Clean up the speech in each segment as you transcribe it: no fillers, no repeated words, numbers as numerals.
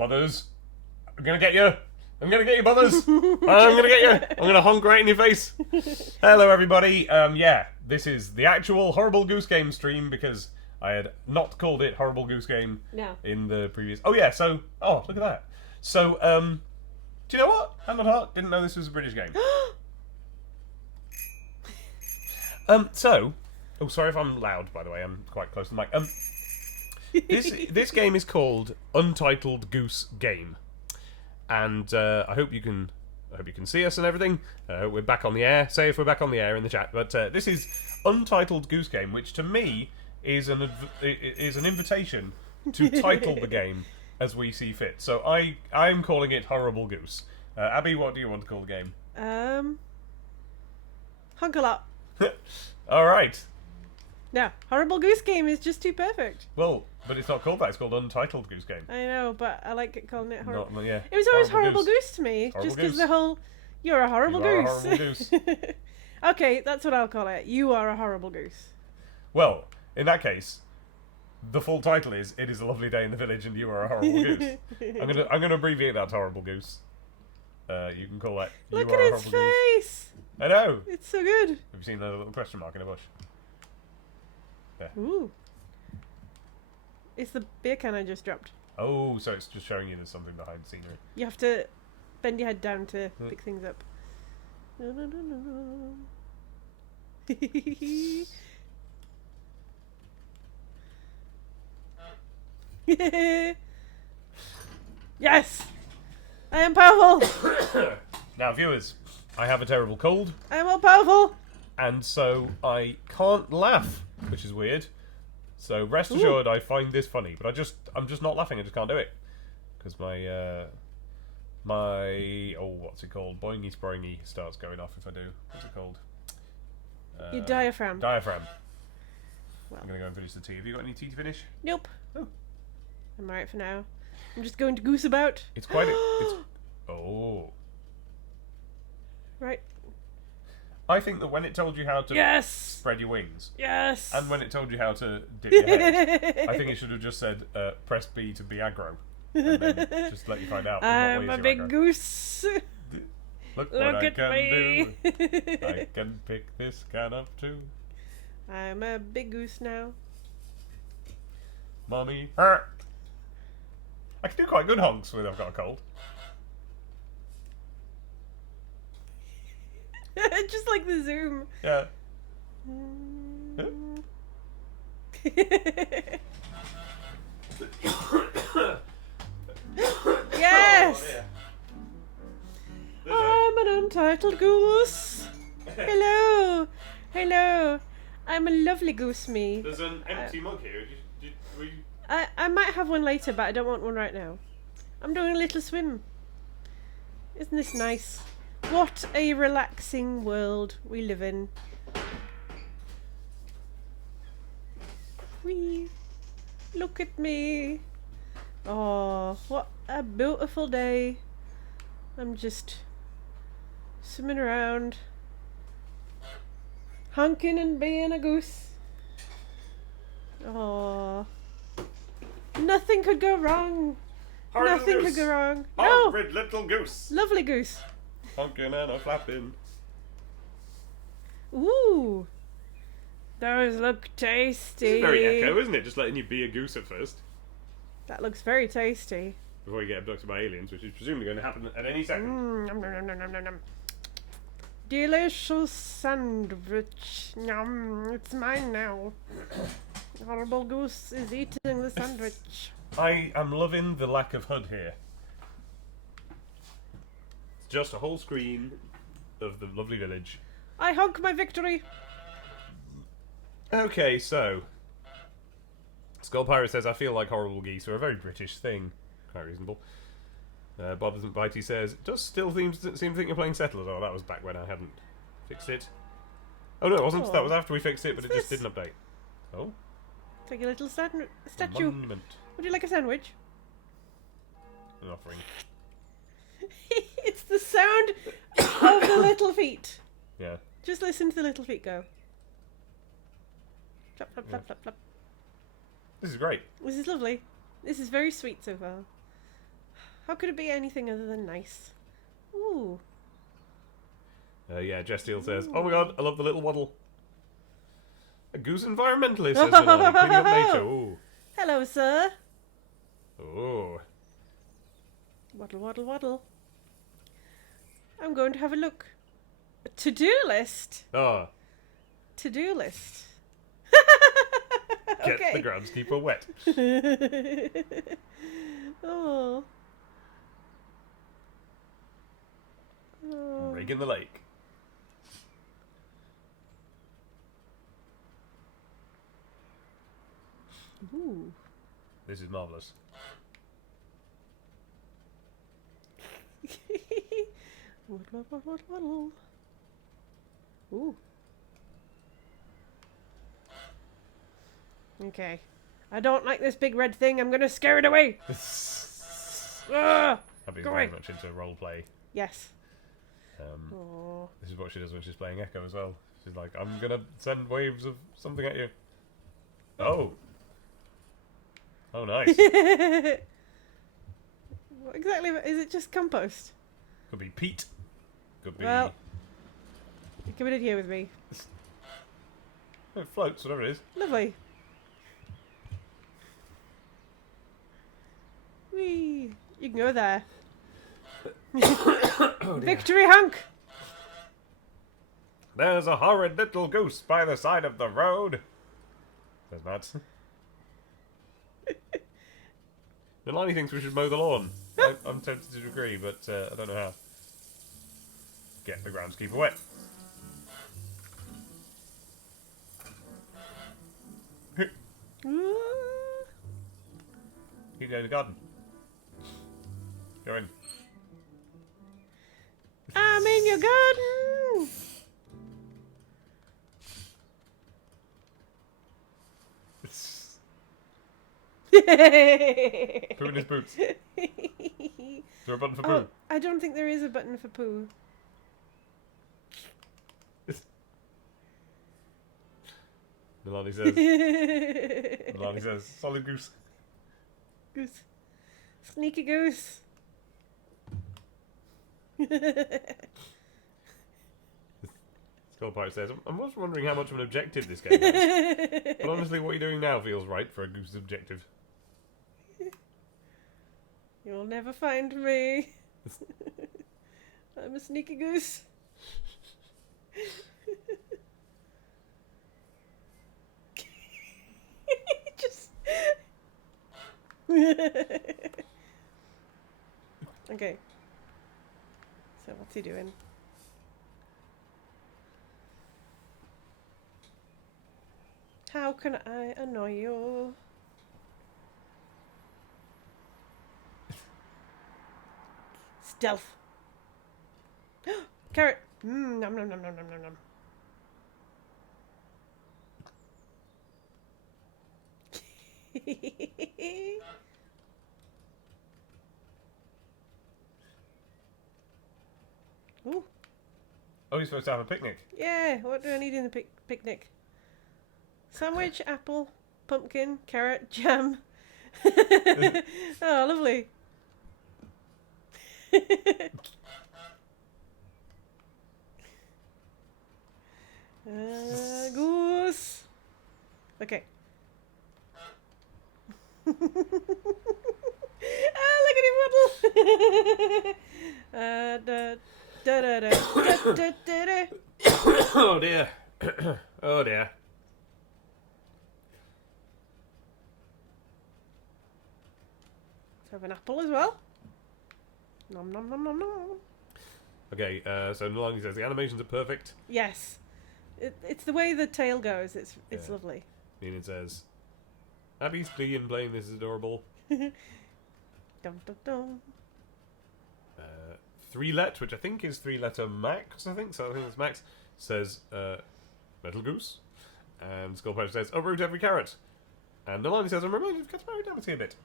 Bothers. I'm gonna get you. I'm gonna get you, Bothers. I'm gonna get you. I'm gonna honk right in your face. Hello, everybody. Yeah, this is the actual Horrible Goose Game stream because I had not called it Horrible Goose Game in the previous. Oh yeah. So, look at that. So, do you know what? Hand on heart, didn't know this was a British game. So, oh, sorry if I'm loud. By the way, I'm quite close to the mic. This game is called Untitled Goose Game, and I hope you can see us and everything. We're back on the air. Say if we're back on the air in the chat. But this is Untitled Goose Game, which to me is an invitation to title the game as we see fit. So I'm calling it Horrible Goose. Abby, what do you want to call the game? Hunkle up. All right. No, Horrible Goose Game is just too perfect. Well, but it's not called that. It's called Untitled Goose Game. I know, but I like it calling it horrible. Not, yeah. It was always Horrible Goose to me, Horrible just because Goose. the whole "you're a horrible goose." A horrible goose. Okay, that's what I'll call it. You are a horrible goose. Well, in that case, the full title is "It is a lovely day in the village, and you are a horrible goose." I'm gonna abbreviate that to Horrible Goose. You can call that. Look at its face. I know. It's so good. Have you seen the little question mark in a bush? Yeah. Ooh. It's the beer can I just dropped. Oh, so it's just showing you there's something behind the scenery. You have to bend your head down to pick things up. No, no, no, no. Yes! I am powerful! Now, viewers, I have a terrible cold. I am all powerful! And so I can't laugh, which is weird. So rest assured, I find this funny, but I'm just not laughing. I just can't do it because my what's it called? Boingy springy starts going off if I do. What's it called? Your diaphragm. Diaphragm. Well. I'm gonna go and finish the tea. Have you got any tea to finish? Nope. Oh. I'm alright for now. I'm just going to goose about. It's quite. Oh. Right. I think that when it told you how to spread your wings, and when it told you how to dip your head, I think it should have just said press B to be aggro, and then just let you find out. I'm a big goose. Look what I can do. I can pick this can up too. I'm a big goose now. Mommy, I can do quite good honks when I've got a cold. Just like the zoom. Yeah. Yes! Oh, I'm an untitled goose. Hello. Hello. I'm a lovely goose, me. There's an empty mug here. I might have one later, but I don't want one right now. I'm doing a little swim. Isn't this nice? What a relaxing world we live in. Wee. Look at me. Oh, what a beautiful day. I'm just swimming around, honking and being a goose. Oh, nothing could go wrong. Nothing could go wrong. No, Horrid little goose. lovely goose. Honking and a flapping. Ooh, those look tasty. It's very Echo, isn't it? Just letting you be a goose at first. That looks very tasty. Before you get abducted by aliens, which is presumably going to happen at any second. Nom, nom, nom, nom, nom, nom. Delicious sandwich. Yum, it's mine now. Horrible Goose is eating the sandwich. I am loving the lack of HUD here. It's just a whole screen of the lovely village. I honk my victory. Okay, so Skull Pirate says, I feel like horrible geese are a very British thing. Quite reasonable. Bob Isn't Bitey says, does still seem to think you're playing Settlers. Oh, that was back when I hadn't fixed it. Oh no, it wasn't. Oh. That was after we fixed it, but What's it just this? didn't update. Oh? It's like a little statue. Monument. Would you like a sandwich? An offering. It's the sound of the little feet. Yeah. Just listen to the little feet go. Flap, flap, flap, flap, flap. This is great. This is lovely. This is very sweet so far. How could it be anything other than nice? Ooh. Yeah, Jess Steele says, "Oh my god, I love the little waddle." A goose environmentalist says Milani, cleaning up nature. Ooh. Hello, sir. Ooh. Waddle, waddle, waddle. I'm going to have a look. A to-do list. Ah, To-do list. get Okay. the groundskeeper wet. Oh. Oh. Rig in the lake. Ooh. This is marvellous. Waddle, waddle, waddle, waddle. Ooh. Okay. I don't like this big red thing. I'm going to scare it away. Ah! Abby's Go very away. much into roleplay. Yes. This is what she does when she's playing Echo as well. She's like, I'm gonna send waves of something at you. Oh. Oh, nice. What exactly is it? Just compost? Could be peat. Could be... Well, you're coming in here with me. It floats, whatever it is. Lovely. Whee! You can go there. Victory hunk! There's a horrid little goose by the side of the road. Says Matt. Milani thinks we should mow the lawn. I'm tempted to agree, but I don't know how. Get the groundskeeper wet. You go in the garden. Go in. I'm in your garden! Poo in his boots. Is there a button for poo? Oh, I don't think there is a button for poo. Milani says, solid goose. Goose. Sneaky goose. Skull Pirate says, I'm just wondering how much of an objective this game has. But honestly, what you're doing now feels right for a goose's objective. You'll never find me. I'm a sneaky goose. Just. Okay. So what's he doing? How can I annoy you? Stealth. Carrot. Nom nom nom nom nom nom nom. Ooh. Oh, you're supposed to have a picnic. Yeah, what do I need in the picnic? Sandwich, apple, pumpkin, carrot, jam. Oh, lovely. Goose. Okay. Ah, look at him waddle. Da, da, da, da, da, da, da, da. Oh dear. Oh dear. Let's have an apple as well. Nom nom nom nom nom. Okay, so Nalani says the animations are perfect. Yes, it's the way the tail goes. It's Yeah. lovely. Neenan says, Abby's plea in playing this is adorable. Dum dum dum. Three-let, which I think is three-letter Max, I think it's Max, says, Metal Goose. And Skullpatch says, uproot every carrot. And Nalani says, I'm reminded of Katamari Damacy a bit.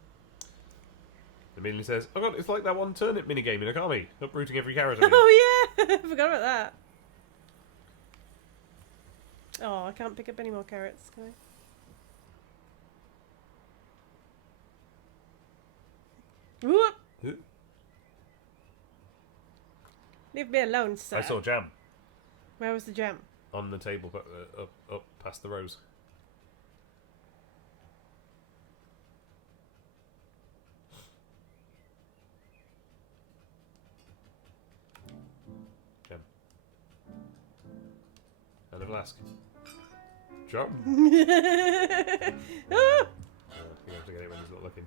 Immediately says, oh god, it's like that one turnip minigame in Akami. Uprooting every carrot. I mean. Oh yeah, I forgot about that. Oh, I can't pick up any more carrots, can I? Whoop! Leave me alone, sir. I saw jam Where was the jam? on the table, but up past the rows. Jam. A little ask. Jam. Ah! You have to get it when he's not looking.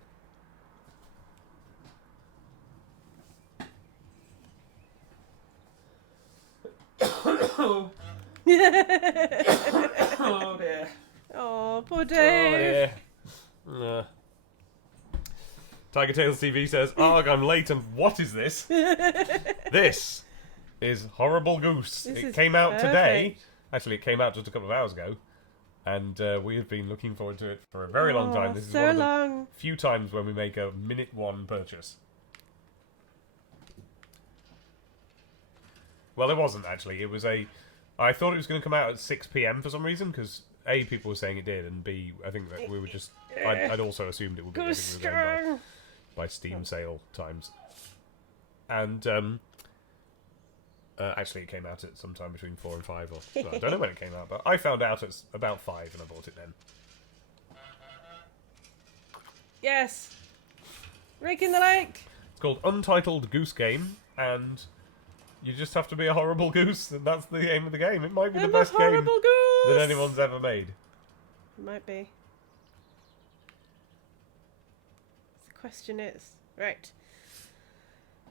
Oh dear. Oh, poor Oh Dave. dear. Tiger Tales TV says, "Arg, I'm late, and what is this? This is Horrible Goose. This It is came out today. perfect. Actually, it came out just a couple of hours ago, and we have been looking forward to it for a very long time. This is so one of the long. few times when we make a minute one purchase. Well, it wasn't actually. It was I thought it was going to come out at 6 p.m. for some reason, because A, people were saying it did, and B, I think that we were just... I'd also assumed it would be. I Go think we were going strong. by Steam sale times. And actually, it came out at some time between 4 and 5. Or well, I don't know when it came out, but I found out at about 5, and I bought it then. Yes. Rake in the lake. It's called Untitled Goose Game, and you just have to be a horrible goose, and that's the aim of the game. It might be the I'm best a game horrible goose. that anyone's ever made. Might be. The question is, right.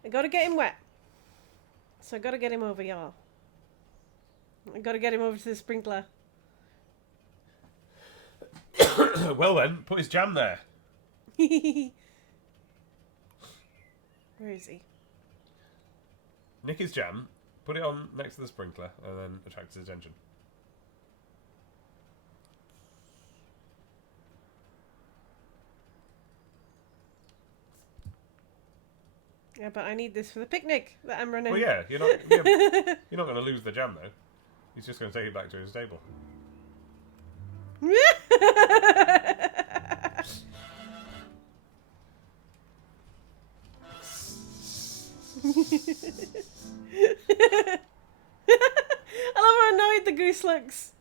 I gotta get him wet. So I gotta get him over y'all. I gotta get him over to the sprinkler. Well then, put his jam there. Where is he? Nick his jam, put it on next to the sprinkler, and then attract his attention. Yeah, but I need this for the picnic that I'm running. Well, yeah, you're not going to lose the jam though. He's just going to take it back to his table. I love how annoyed the goose looks.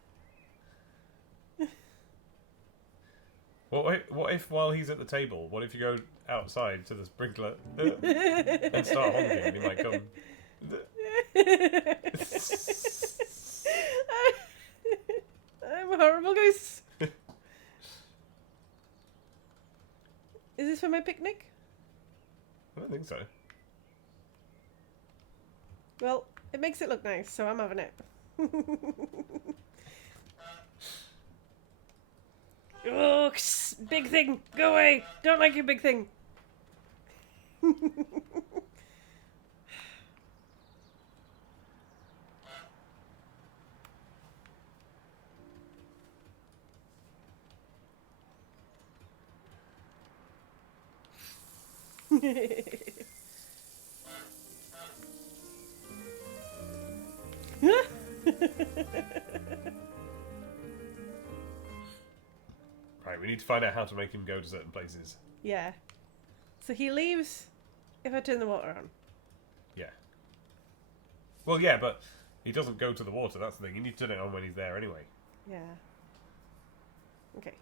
What if while he's at the table, what if you go outside to the sprinkler and start honking, and he might come? I'm a horrible goose. Is this for my picnic? I don't think so. Well, it makes it look nice, so I'm having it. Oh, big thing, go away! Don't like your big thing. Right, we need to find out how to make him go to certain places. Yeah. So he leaves if I turn the water on. Yeah. Well, yeah, but he doesn't go to the water. That's the thing. You need to turn it on when he's there anyway. Yeah. Okay.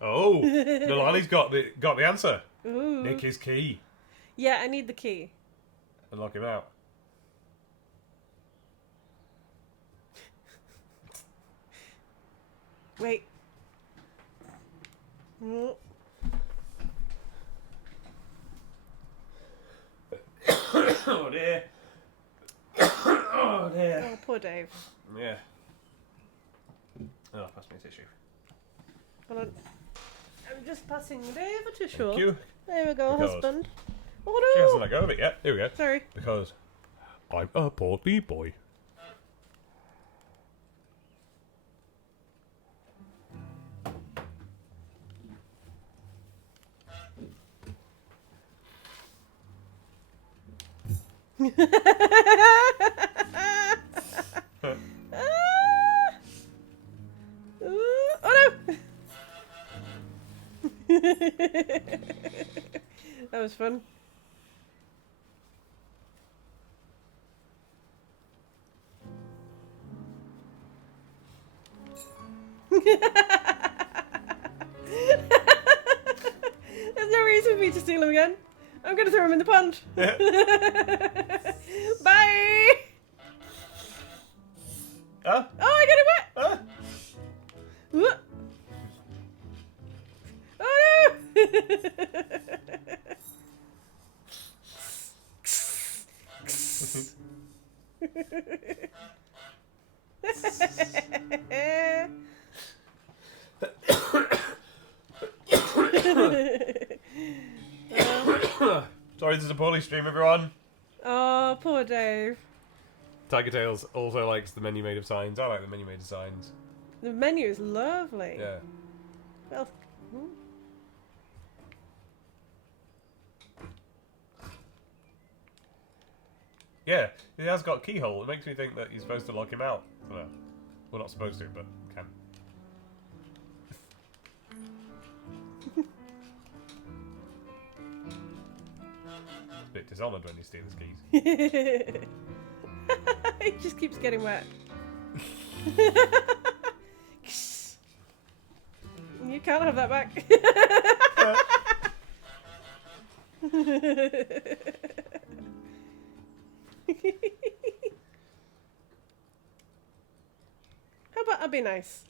Oh, Nolani's got the answer. Ooh. Nick his key Yeah, I need the key. and lock him out. Wait. Oh. Oh dear. Oh dear. Oh, poor Dave. Yeah. Oh, pass me a tissue. Hold on. I'm just passing Dave a tissue. Thank you. There we go, Because- husband. She Oh hasn't no! let go of it yet. Here we go. Sorry. Because I'm a portly boy. Oh no! That was fun. There's no reason for me to steal him again. I'm going to throw him in the pond. Bye! Huh? Oh, I got him wet! Huh? Whoop. Oh no! Sorry, this is a poorly stream, everyone. Oh, poor Dave. Tiger Tails also likes the menu made of signs. I like the menu made of signs. The menu is lovely. Yeah. Well, Yeah, he has got a keyhole. It makes me think that you're supposed to lock him out. Well, we're not supposed to, but can. It's a bit dishonored when you steal his keys. he just keeps getting wet. You can't have that back. How about I'll be nice?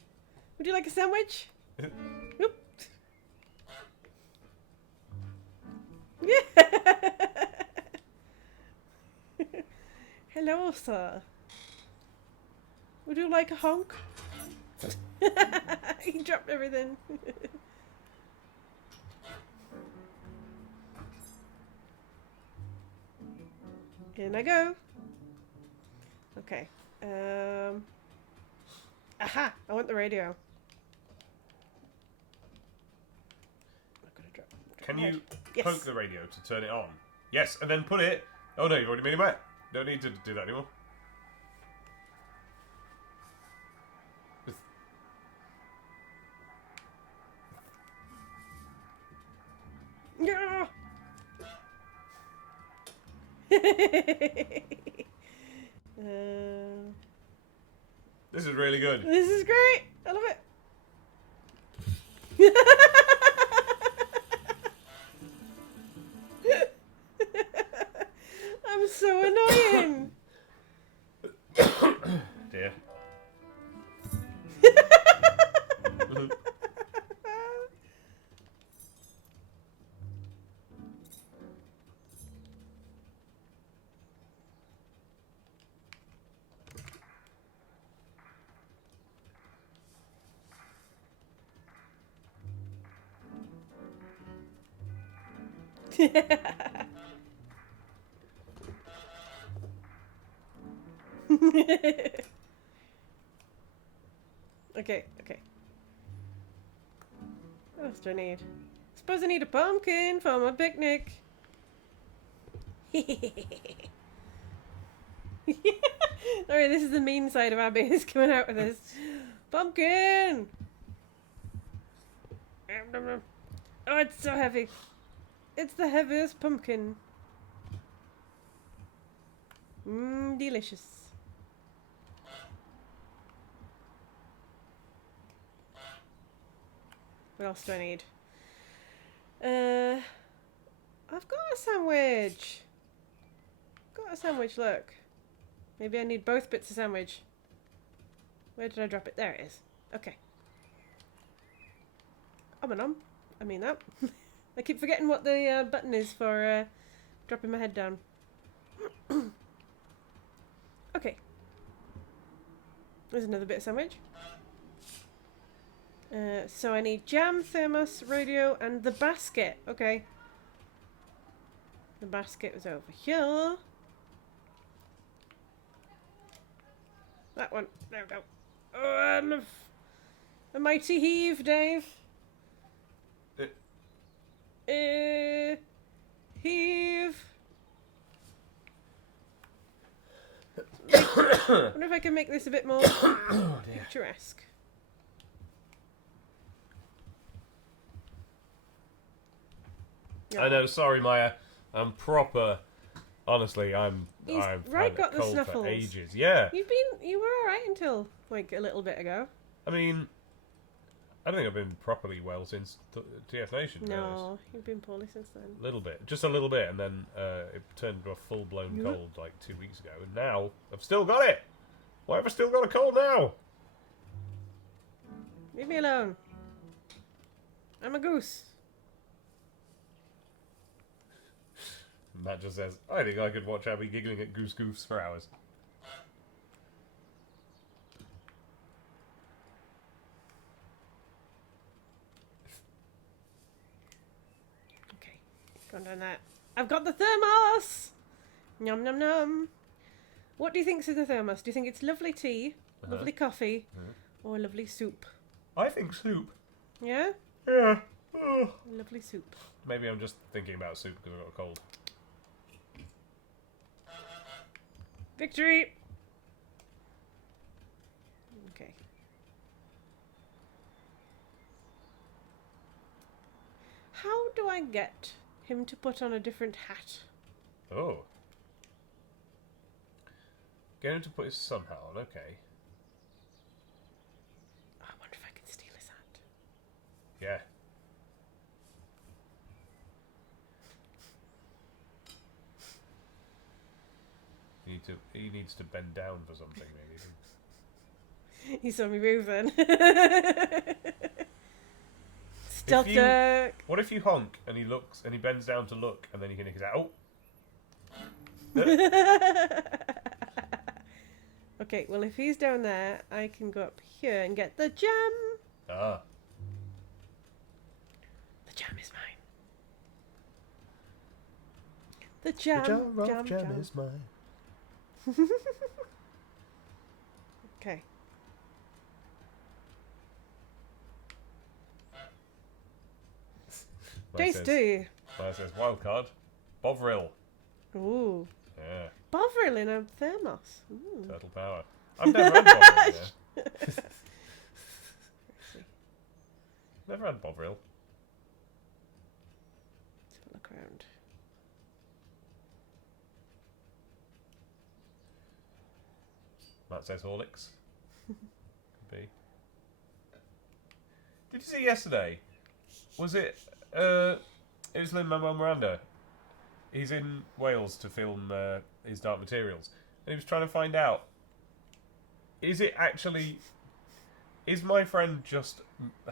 Would you like a sandwich? Oop. Yeah. Hello, sir. Would you like a honk? He dropped everything. In I go. Okay. Aha! I want the radio. I'm gonna drop. Can you Yes. poke the radio to turn it on? Yes, and then put it... Oh no, you've already made it wet. Don't need to do that anymore. Yeah. This is really good. This is great. I love it. I'm so annoying. Dear. Okay. What else do I need? Suppose I need a pumpkin for my picnic. Sorry, this is the mean side of Abby is coming out with this. Pumpkin! Oh, it's so heavy. It's the heaviest pumpkin. Delicious. What else do I need? I've got a sandwich. Got a sandwich, look. Maybe I need both bits of sandwich. Where did I drop it? There it is. Okay. I mean that. I keep forgetting what the button is for dropping my head down. Okay. There's another bit of sandwich. So I need jam, thermos, radio, and the basket. Okay. The basket was over here. That one. There we go. Oh, a mighty heave, Dave. Heave. I wonder if I can make this a bit more picturesque. I know, sorry Maya. I'm proper. Honestly, I've right, had got a the cold snuffles. for ages. Yeah. You were alright until like a little bit ago. I mean, I don't think I've been properly well since TF Nation. No, you've been poorly since then. A little bit. Just a little bit, and then it turned into a full-blown cold like 2 weeks ago. And now, I've still got it! Why have I still got a cold now? Leave me alone. I'm a goose. Matt just says, I think I could watch Abby giggling at Goose Goose for hours. Okay, gone down that. I've got the thermos! Nom nom nom. What do you think's in the thermos? Do you think it's lovely tea, lovely coffee, or lovely soup? I think soup. Yeah? Yeah. Oh. Lovely soup. Maybe I'm just thinking about soup because I've got a cold. Victory! Okay. How do I get him to put on a different hat? Oh. Get him to put his sun hat on, okay. I wonder if I can steal his hat. Yeah. He needs to bend down for something, maybe. He saw me move then. Stealth duck. What if you honk and he looks and he bends down to look and then you can nick his out? Okay, well if he's down there, I can go up here and get the jam. Ah. The jam is mine. The jam, jam is mine. Okay. Tasty. Mine says wild card. Bovril. Ooh. Yeah. Bovril in a thermos. Ooh. Turtle power. I've never had Bovril. Never had Bovril. Let's have a look around. Matt says Horlicks. Could be. Did you see yesterday? Was it? It was Lin-Manuel Miranda. He's in Wales to film his Dark Materials, and he was trying to find out: is it actually? Is my friend just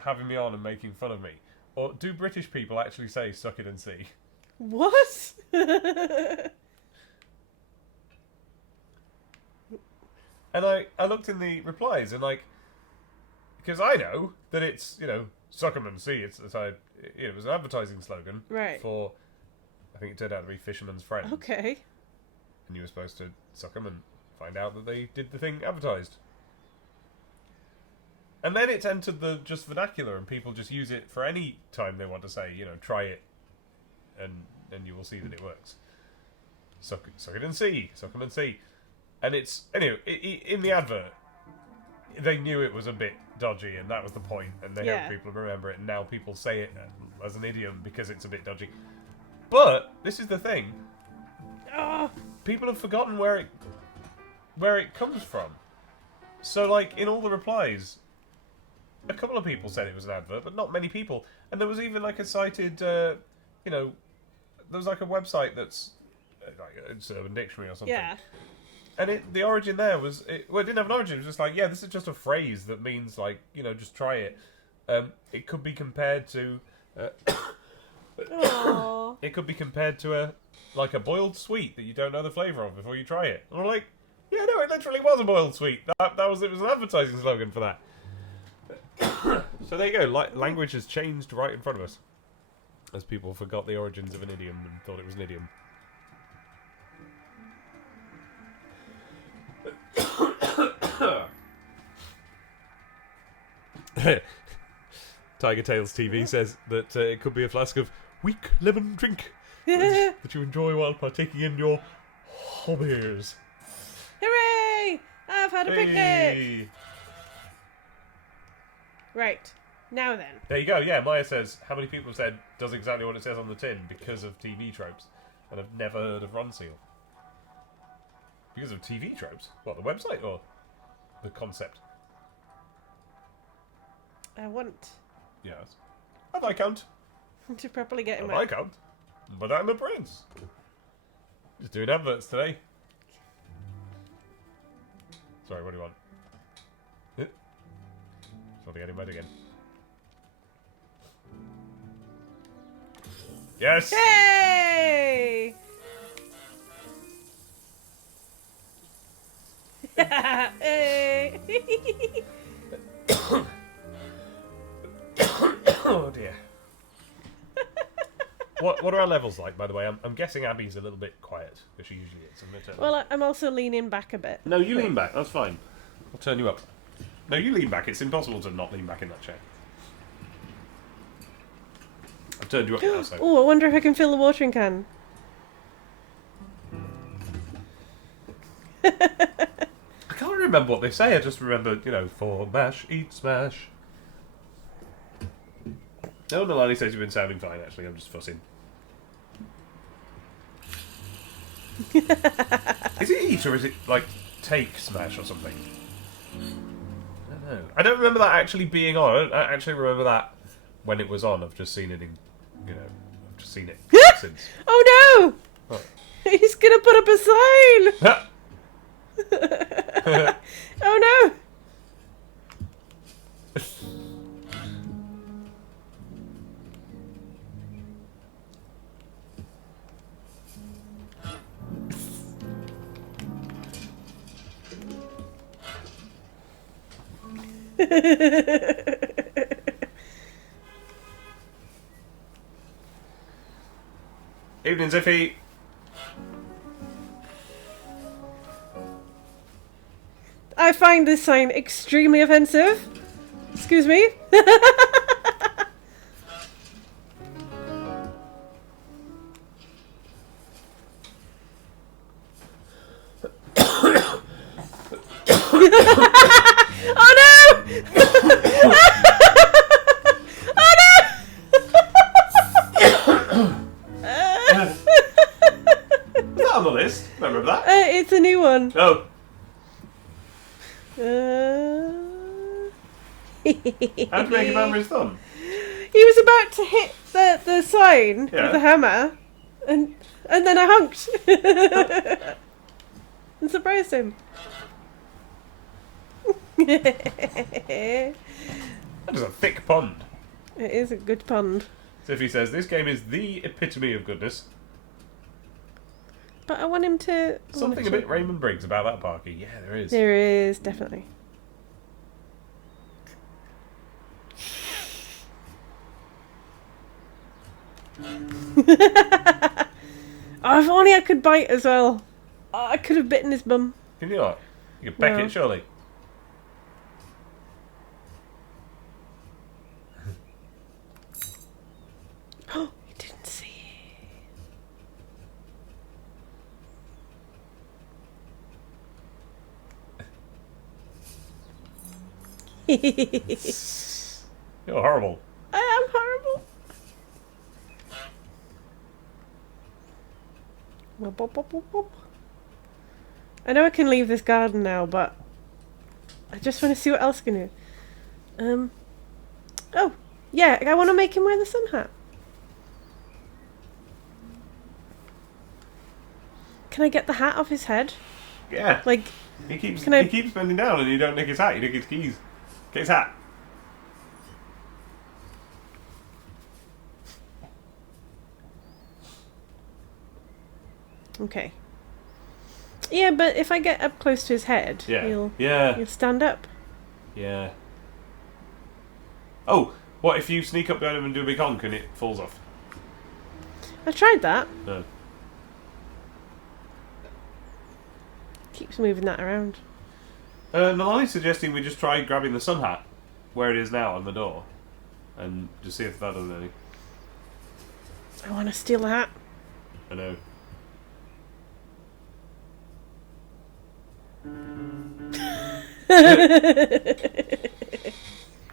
having me on and making fun of me, or do British people actually say "suck it and see"? What? And I looked in the replies and because I know that it's suck 'em and see. It was an advertising slogan Right. for, I think it turned out to be Fisherman's Friend. Okay. And you were supposed to suck 'em and find out that they did the thing advertised. And then it's entered the just vernacular, and people just use it for any time they want to say, try it, and you will see that it works. Suck it and see. Suck 'em and see. And it's, anyway, in the advert, they knew it was a bit dodgy, and that was the point, and they helped people remember it, and now people say it as an idiom because it's a bit dodgy. But, this is the thing. Oh. People have forgotten where it comes from. So, in all the replies, a couple of people said it was an advert, but not many people. And there was even, a cited, there was, a website that's, it's Urban Dictionary or something. Yeah. And the origin there was... it didn't have an origin. It was just this is just a phrase that means, just try it. It could be compared to... it could be compared to a boiled sweet that you don't know the flavour of before you try it. And I'm like, yeah, no, it literally was a boiled sweet. It was an advertising slogan for that. So there you go. Language has changed right in front of us. As people forgot the origins of an idiom and thought it was an idiom. Tiger Tales TV says that it could be a flask of weak lemon drink that you enjoy while partaking in your hobbies. Hooray! I've had a picnic! Right. Now then. There you go, yeah. Maya says, how many people have said does exactly what it says on the tin because of TV tropes? And I've never heard of Ron Seal. Because of TV tropes? What, the website or the concept? I want Yes. A Viscount. to properly get A in my... Viscount. But I'm a prince. Just doing adverts today. Sorry, what do you want? Just want to get in bed again. Yes! Hey! Hey! Oh dear. What are our levels like, by the way? I'm guessing Abby's a little bit quiet, because she usually is. Well, I'm also leaning back a bit. No, you lean back. That's fine. I'll turn you up. No, you lean back. It's impossible to not lean back in that chair. I've turned you up now, so... Oh, I wonder if I can fill the watering can. I can't remember what they say. I just remember, you know, for mash, eat smash. No, Nalani says you've been sounding fine, actually. I'm just fussing. Is it eat or is it, like, take smash or something? I don't know. I don't remember that actually being on. I don't actually remember that when it was on. I've just seen it in, you know, I've just seen it since. Oh no! What? He's gonna put up a sign! Oh no! Evening, Ziffy. I find this sign extremely offensive. Excuse me. Oh no! Oh no! Was that on the list? I remember that. It's a new one. Oh. How to make a man with his thumb? He was about to hit the sign Yeah. with a hammer, and then I honked and surprised him. That is a thick pond. It is a good pond. Ziffy says, this game is the epitome of goodness. But I want him to... Something a bit Raymond Briggs about that Parky. Yeah, there is. There is, definitely. Oh, if only I could bite as well. Oh, I could have bitten his bum. Can you not? You can peck No. it, surely. Oh, you didn't see. You're horrible. I am horrible. Wop, wop, wop, wop, wop. I know I can leave this garden now, but I just want to see what else I can do. Oh, yeah, I want to make him wear the sun hat. Can I get the hat off his head? Yeah. Like, He keeps Can I- he keeps bending down and you don't nick his hat, you nick his keys. Get his hat. okay. Yeah, but if I get up close to his head, Yeah. he'll Yeah. stand up. Yeah. Oh, what if you sneak up behind him and do a big honk and it falls off? I tried that. No. Keeps moving that around. Nalani's suggesting we just try grabbing the sun hat where it is now on the door and just see if that does anything. I want to steal the hat. I know.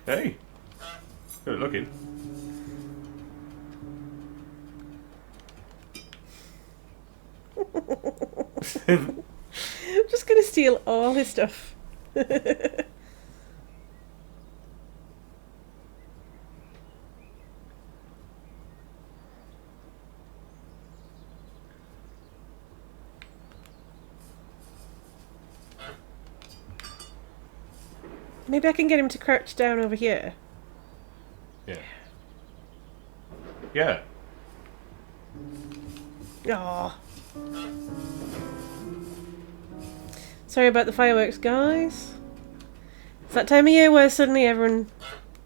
Hey. Good looking. I'm just gonna steal all his stuff. Maybe I can get him to crouch down over here. Yeah. Yeah. Oh. Sorry about the fireworks, guys. It's that time of year where suddenly everyone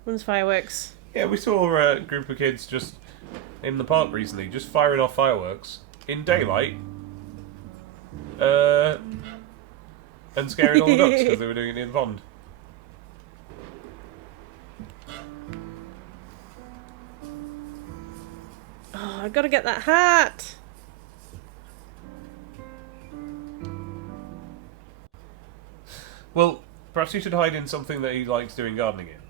runs fireworks. Yeah, we saw a group of kids just in the park recently, just firing off fireworks in daylight, and scaring all the ducks because they were doing it near the pond. Oh, I gotta get that hat. Well, perhaps you should hide in something that he likes doing gardening in,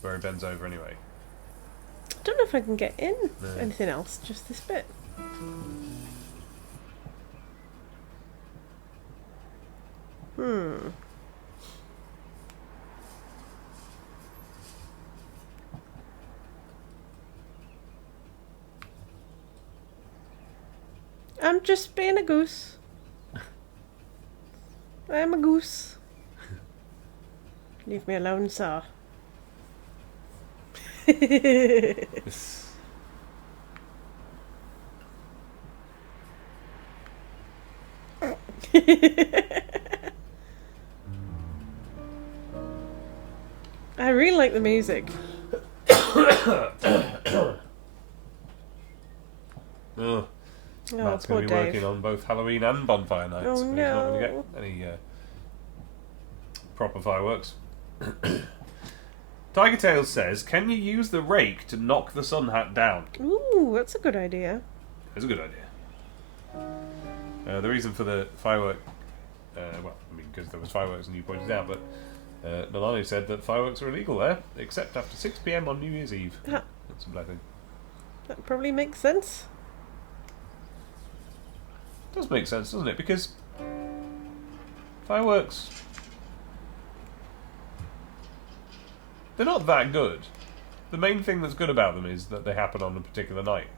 where he bends over anyway. I don't know if I can get in No. anything else, just this bit. I'm just being a goose. I'm a goose. Leave me alone, sir. I really like the music. Ugh. Oh, Matt's poor going to be Dave. working on both Halloween and bonfire nights. Oh, so he's not going to no. get any proper fireworks. Tiger Tails says, "Can you use the rake to knock the sun hat down?" Ooh, that's a good idea. That's a good idea. The reason for the firework, well, I mean, because there was fireworks and you pointed out, but Nalani said that fireworks are illegal there, except after 6 p.m. on New Year's Eve. That, That's a blessing. that probably makes sense. Does make sense, doesn't it? Because fireworks, they're not that good. The main thing that's good about them is that they happen on a particular night.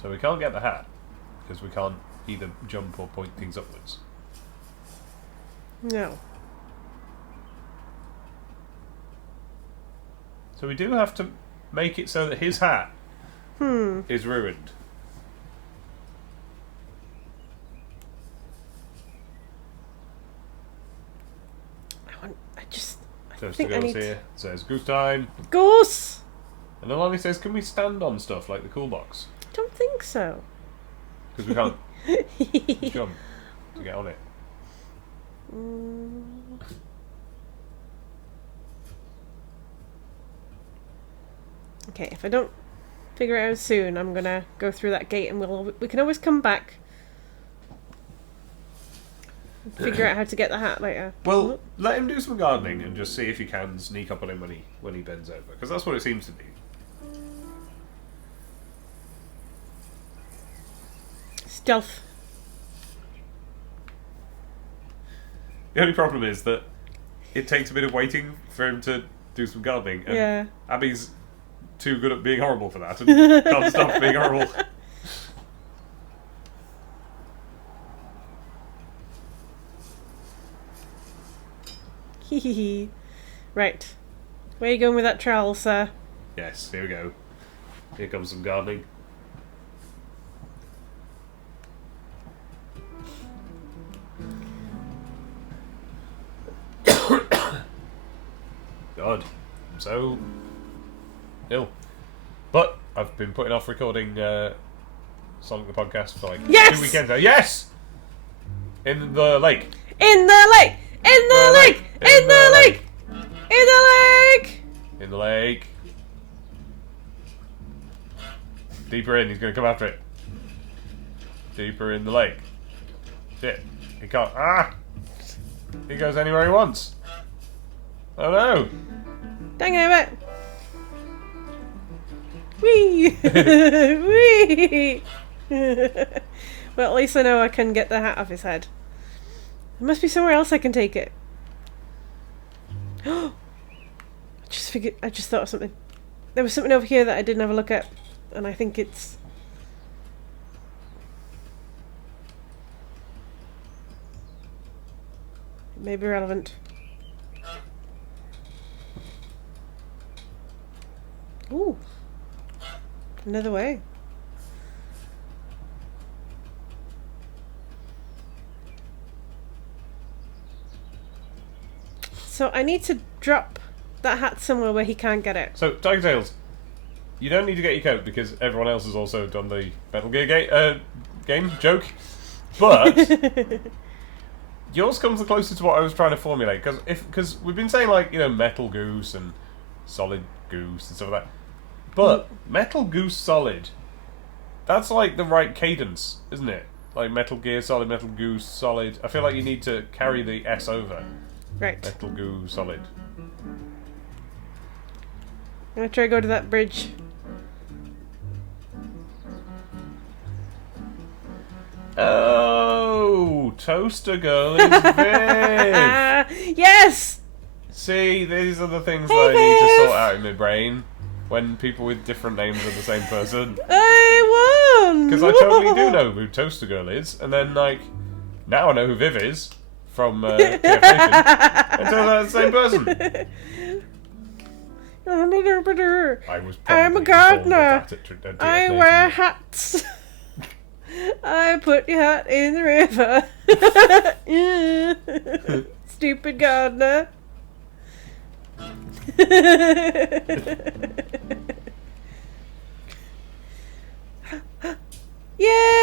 So we can't get the hat because we can't either jump or point things upwards. No. So we do have to make it so that his hat is ruined. I Just think I goes need here, it says Goose time, Goose! and Alani says, "Can we stand on stuff like the cool box? Don't think so. Because we can't jump to get on it." Okay, if I don't figure it out soon, I'm gonna go through that gate and we can always come back. Figure out how to get the hat later. Well, let him do some gardening and just see if you can sneak up on him when he bends over, because that's what it seems to be. Stealth. The only problem is that it takes a bit of waiting for him to do some gardening, and Yeah. Abby's too good at being horrible for that, and can't stop being horrible. Hehehe. Right. Where are you going with that trowel, sir? Yes, here we go. Here comes some gardening. God, I'm so ill. But I've been putting off recording Sonic the Podcast for like Yes! 2 weekends now. Yes! In the lake. In the lake! In the lake! In the lake! In the lake! In the lake. Deeper in, he's going to come after it. Deeper in the lake. Shit. He can't. Ah! He goes anywhere he wants. Oh no! Dang it! Whee! Whee! Well, at least I know I can get the hat off his head. There must be somewhere else I can take it. I just thought of something. There was something over here that I didn't have a look at. and I think it's maybe relevant. Ooh, another way. So I need to drop that hat somewhere where he can't get it. So, Tiger Tails, you don't need to get your coat because everyone else has also done the Metal Gear game joke. But yours comes the closest to what I was trying to formulate. Because we've been saying, like, you know, Metal Goose and Solid Goose and stuff like that. But Metal Goose Solid, that's like the right cadence, isn't it? Like Metal Gear Solid, Metal Goose Solid. I feel like you need to carry the S over. Right. Metal Goose Solid. I'm gonna try to go to that bridge. Oh, Toaster Girl is Viv. Yes! See, these are the things Hey, that I need to Viv. sort out in my brain when people with different names are the same person. I won! Because I totally do know who Toaster Girl is, and then, like, now I know who Viv is from TF Nation. It turns out it's the same person. I was I'm a probably gardener. informed of that at I TF wear Nation. hats. I put your hat in the river. Stupid gardener.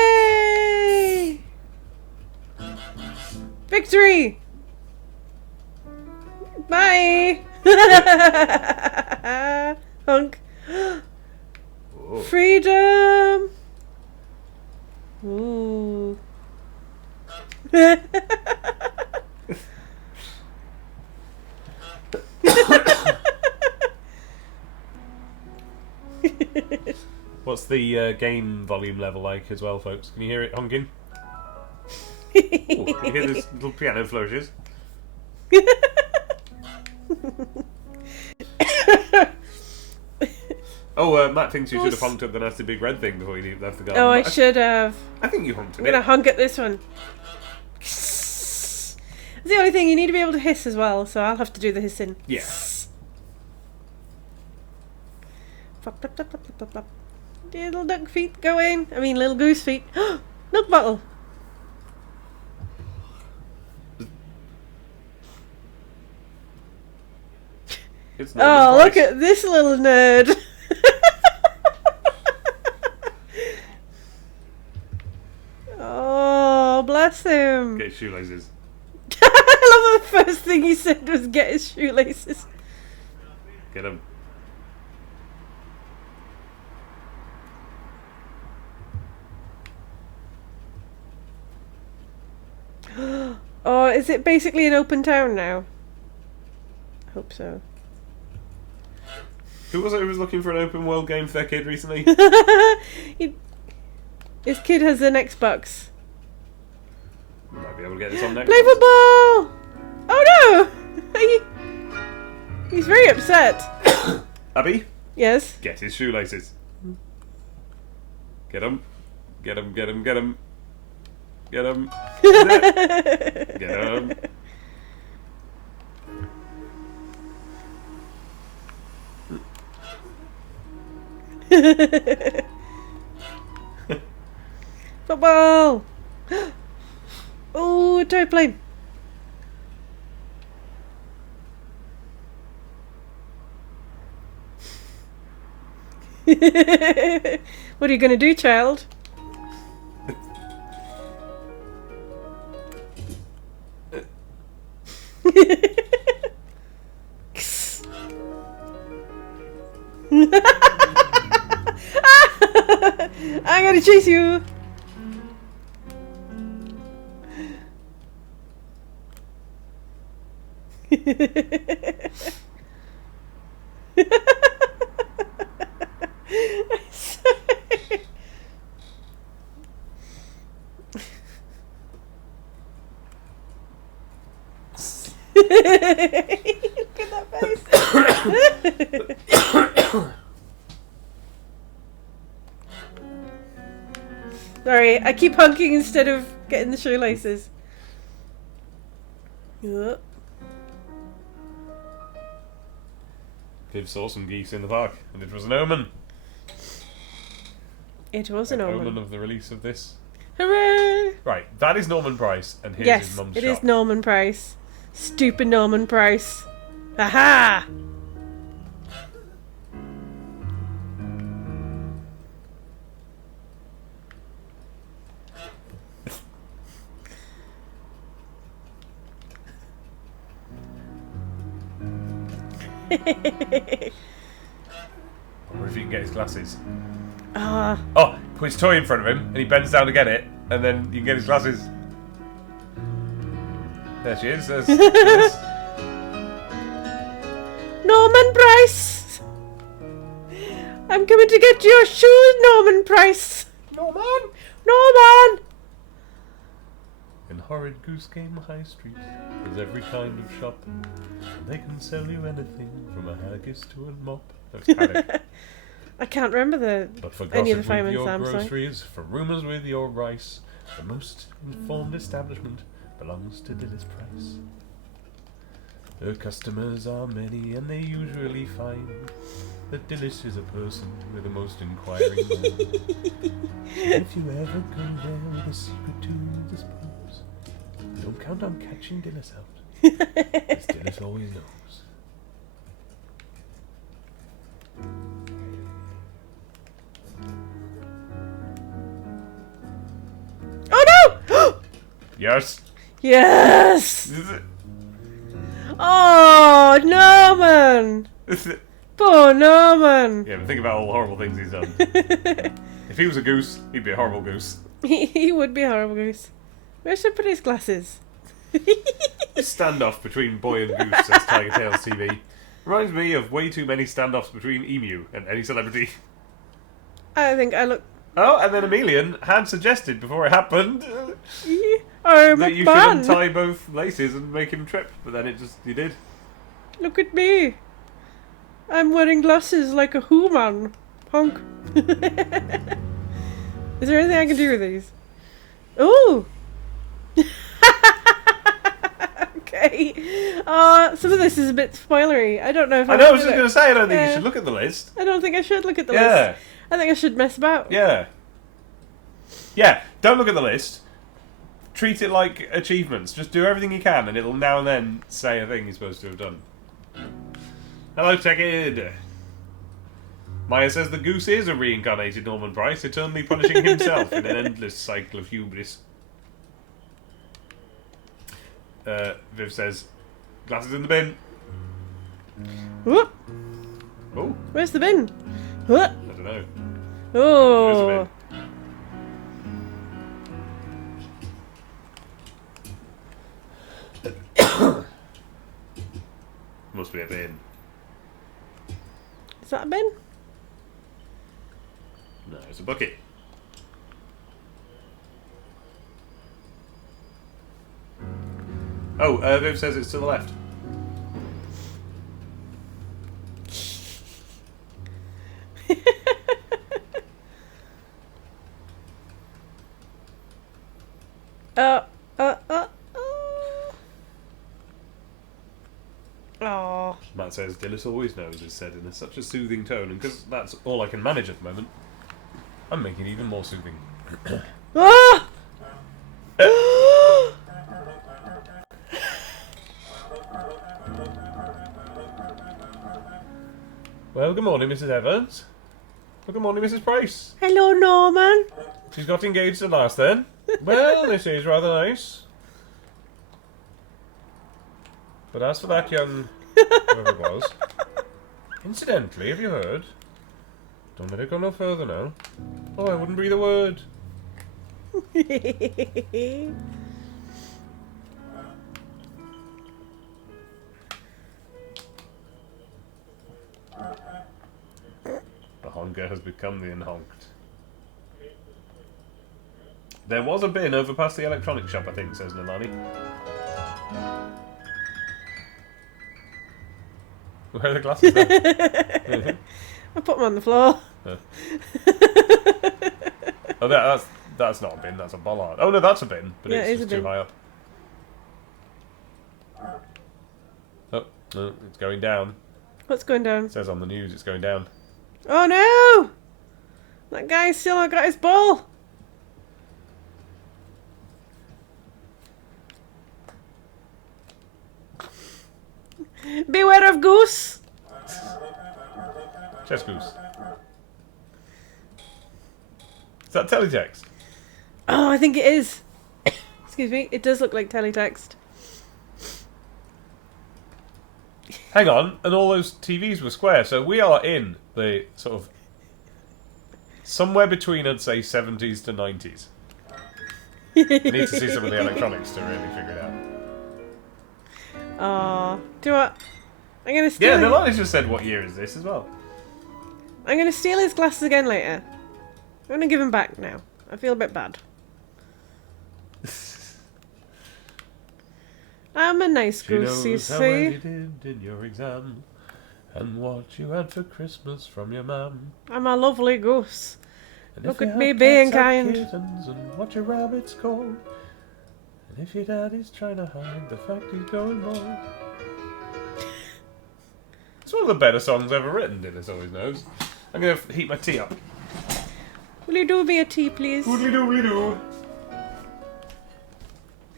Yay! Victory! Bye! Hunk. Oh. Freedom! Ooh. What's the game volume level like as well, folks? Can you hear it honking? Ooh, can you hear this little piano flourishes? Oh, Matt thinks you should have honked at the nasty big red thing before you left the garden. Oh, I But should have. I think you honked I'm at gonna it. honk at this one. It's the only thing, you need to be able to hiss as well, so I'll have to do the hissing. Yeah. Flop, flop, flop, flop, flop, flop. Little duck feet going. I mean, little goose feet. Milk bottle. It's Oh, look nice. at this little nerd. Oh, bless him. Get his shoelaces. I love the first thing he said was get his shoelaces. Get him. Oh, is it basically an open town now? I hope so. Who was it who was looking for an open world game for their kid recently? His kid has an Xbox. Might be able to get this on next. Play football! Oh no! He's very upset. Abby, Yes. get his shoelaces. Get him. Get him, get him, get him. Get him. Get him. Football! Oh, a toy plane. What are you going to do, child? I'm going to chase you. Look at that face. Sorry, I keep hunking instead of getting the shoelaces. Yup. Viv saw some geese in the park, and it was an omen. It was an omen. Of the release of this. Hooray! Right, that is Norman Price, and here's Yes, his mum's it shop. is Norman Price. Stupid Norman Price. Aha! I wonder if he can get his glasses. Ah. Oh, put his toy in front of him, and he bends down to get it, and then you can get his glasses. There she is. There's Norman Price! I'm coming to get your shoes, Norman Price! Norman! Norman! In horrid Goose Game High Street, there's every kind of shop. And they can sell you anything, from a haggis to a mop. That's panic. I can't remember But for any of gossip the with Fireman your Sam songs. groceries, for rumours with your rice, the most informed establishment belongs to Dillis Price. Her customers are many, and they usually find that Dillis is a person with the most inquiring mind. If you ever go there with a secret to dispose, don't count on catching Dillis out, as Dillis always knows. Oh no! Yes. Yes! Oh, Norman! Poor Norman! Yeah, but think about all the horrible things he's done. If he was a goose, he'd be a horrible goose. He would be a horrible goose. Where should I put his glasses? This standoff between Boy and Goose, says Tiger Tales TV, reminds me of way too many standoffs between Emu and any celebrity. I think I look... Oh, and then Emelian had suggested before it happened I'm that a you should man! untie both laces and make him trip, but then you did. Look at me! I'm wearing glasses like a Who-man. Honk. Is there anything I can do with these? Ooh! Okay. Some of this is a bit spoilery. I don't know if I know, I was just going to say, I don't think you should look at the list. I don't think I should look at the Yeah. list. I think I should mess about. Yeah. Yeah, don't look at the list. Treat it like achievements. Just do everything you can, and it'll now and then say a thing you're supposed to have done. Hello, Techid. Maya says the goose is a reincarnated Norman Price, eternally punishing himself in an endless cycle of hubris. Viv says, glasses in the bin. Whoop. Oh, Where's the bin? Whoop. I don't know. Oh. There's a bin. Must be a bin. Is that a bin? No, it's a bucket. Oh, Viv says it's to the left. Oh. Matt says Dillis always knows is said in such a soothing tone, and because that's all I can manage at the moment, I'm making it even more soothing. Ah! Well, good morning, Mrs. Evans. Well, good morning, Mrs. Price. Hello, Norman. She's got engaged at last, then. Well, this is rather nice. But as for that young... whoever it was... Incidentally, have you heard? Don't let it go no further now. Oh, I wouldn't breathe a word. The honker has become the unhonked. There was a bin over past the electronics shop, I think, says Nalani. Where are the glasses then? I put them on the floor. Oh, that's That's not a bin, that's a bollard. Oh no, that's a bin, but Yeah, it's it is just a too bin. high up. Oh, no, it's going down. What's going down? It says on the news it's going down. Oh no! That guy's still not got his ball. Beware of Goose. Chess Goose. Is that teletext? Oh, I think it is. Excuse me. It does look like teletext. Hang on, and all those TVs were square, so we are in the sort of somewhere between, I'd say, 70s to 90s. I need to see some of the electronics to really figure it out. Oh, do what? I'm gonna steal. Yeah, the line just said, "What year is this?" as well. I'm gonna steal his glasses again later. I'm gonna give him back now. I feel a bit bad. I'm a nice She goose, you knows how well you see. did in your exam, and what you had for Christmas from your mum. I'm a lovely goose. And Look if at your me cats being had kind. kittens, and what your rabbit's called. And if your daddy's trying to hide the fact he's going bald. It's one of the better songs ever written, Dennis always knows. I'm going to heat my tea up. Will you do me a tea, please? Oodly doodly doo.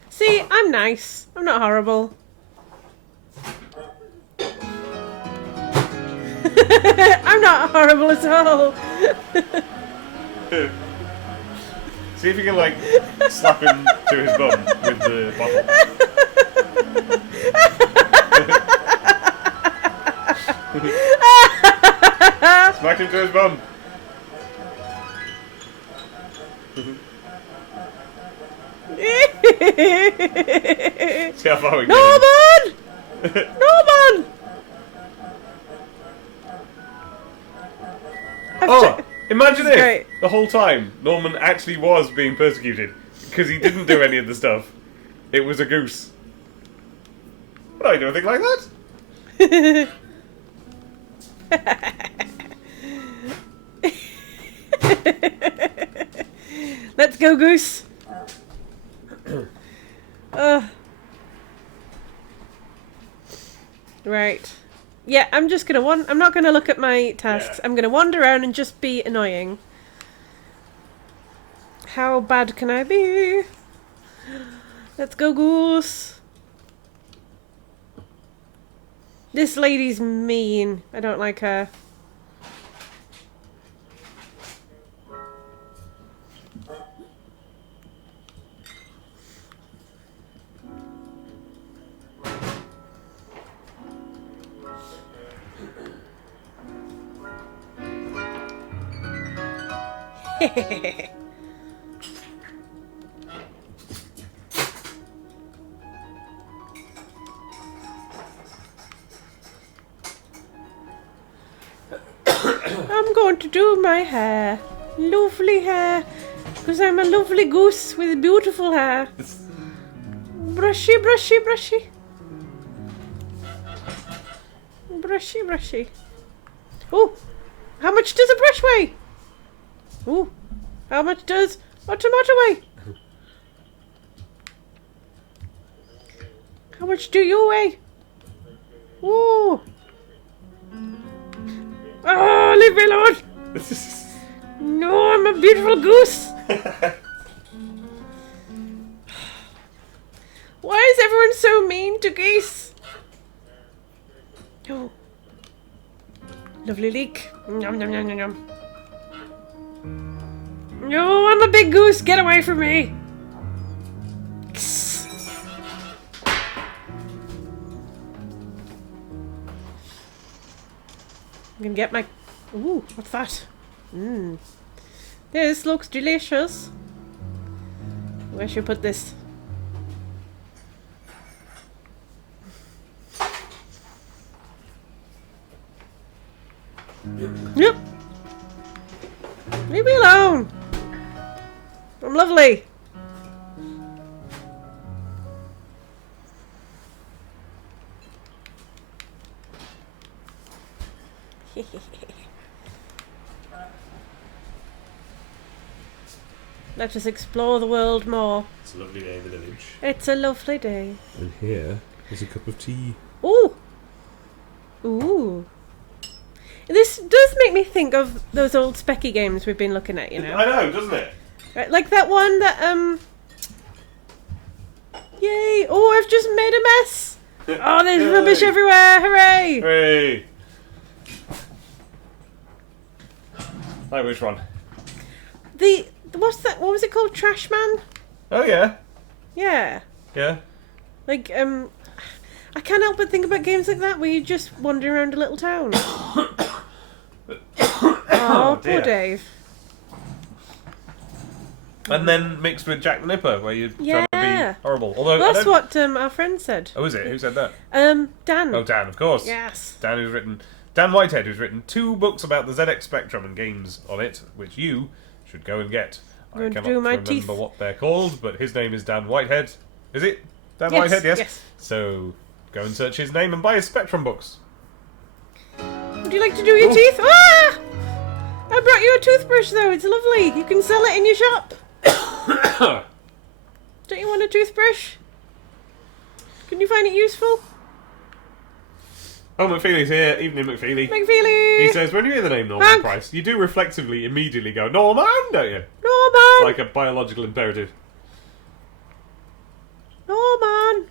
See, I'm nice. I'm not horrible. I'm not horrible at all. See if you can, like, slap him to his bum with the bottle. Smack him to his bum. See how far we can No, get man! No, man! Oh, imagine This is if great. the whole time Norman actually was being persecuted because he didn't do any of the stuff. It was a goose. Would I do anything like that? Let's go, Goose. Right. Yeah, I'm just gonna I'm not gonna look at my tasks. Yeah. I'm gonna wander around and just be annoying. How bad can I be? Let's go, Goose. This lady's mean. I don't like her. I'm going to do my hair. Lovely hair. Because I'm a lovely goose with beautiful hair. Brushy, brushy, brushy. Brushy, brushy. Oh, how much does a brush weigh? Oh, how much does a tomato weigh? How much do you weigh? Oh. Oh, leave me alone. No, I'm a beautiful goose. Why is everyone so mean to geese? Oh. Lovely leek. Nom, nom, nom, nom, nom. No, I'm a big goose. Get away from me. I'm gonna get my... Ooh, what's that? Mmm. This looks delicious. Where should I put this? Yep. Leave me alone. I'm lovely. Let us explore the world more. It's a lovely day in the village. It's a lovely day. And here is a cup of tea. Ooh. Ooh. This does make me think of those old specky games we've been looking at, you know. I know, doesn't it? Right, like that one that, Yay! Oh, I've just made a mess! Oh, there's Yay. rubbish everywhere! Hooray! Hooray! Like which one? What's that? What was it called? Trash Man? Oh yeah. Yeah. Yeah. Like, I can't help but think about games like that where you just wander around a little town. Oh, dear. poor Dave. And then mixed with Jack the Nipper, where you're trying to Yeah. be horrible. Although Well, that's what our friend said. Oh, is it? Who said that? Dan. Oh, Dan, of course. Yes. Dan Whitehead, who's written 2 books about the ZX Spectrum and games on it, which you should go and get. I Going to cannot do my remember teeth. what they're called, but his name is Dan Whitehead. Is it? Dan Yes, Whitehead, yes? yes. So, go and search his name and buy his Spectrum books. Would you like to do your Oh. teeth? Ah! I brought you a toothbrush, though. It's lovely. You can sell it in your shop. Don't you want a toothbrush? Can you find it useful? Oh, McFeely's here. Evening, McFeely. McFeely! He says, when you hear the name Norman Hank. Price, you do reflexively immediately go, Norman, don't you? Norman! Like a biological imperative. Norman!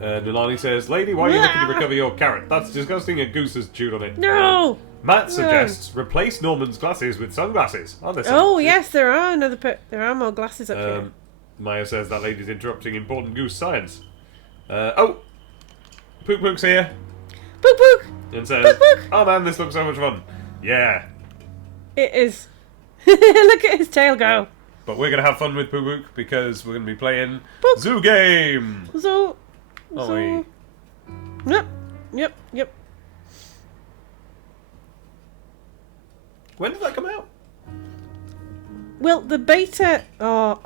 Nilani says, Lady, why are you looking to recover your carrot? That's disgusting, a goose has chewed on it. No! Matt suggests, replace Norman's glasses with sunglasses. Are there Oh, sunglasses? yes, there are there are more glasses up here. Maya says that lady's interrupting important goose science. Oh! Pook Pook's here. Pook pook! And says, Pook Pook! oh man, this looks so much fun. Yeah. It is. Look at his tail go. But we're going to have fun with Pook Pook because we're going to be playing Pook. Zoo Game. So... Oh, we... Yep. When did that come out? Well, the beta... Oh.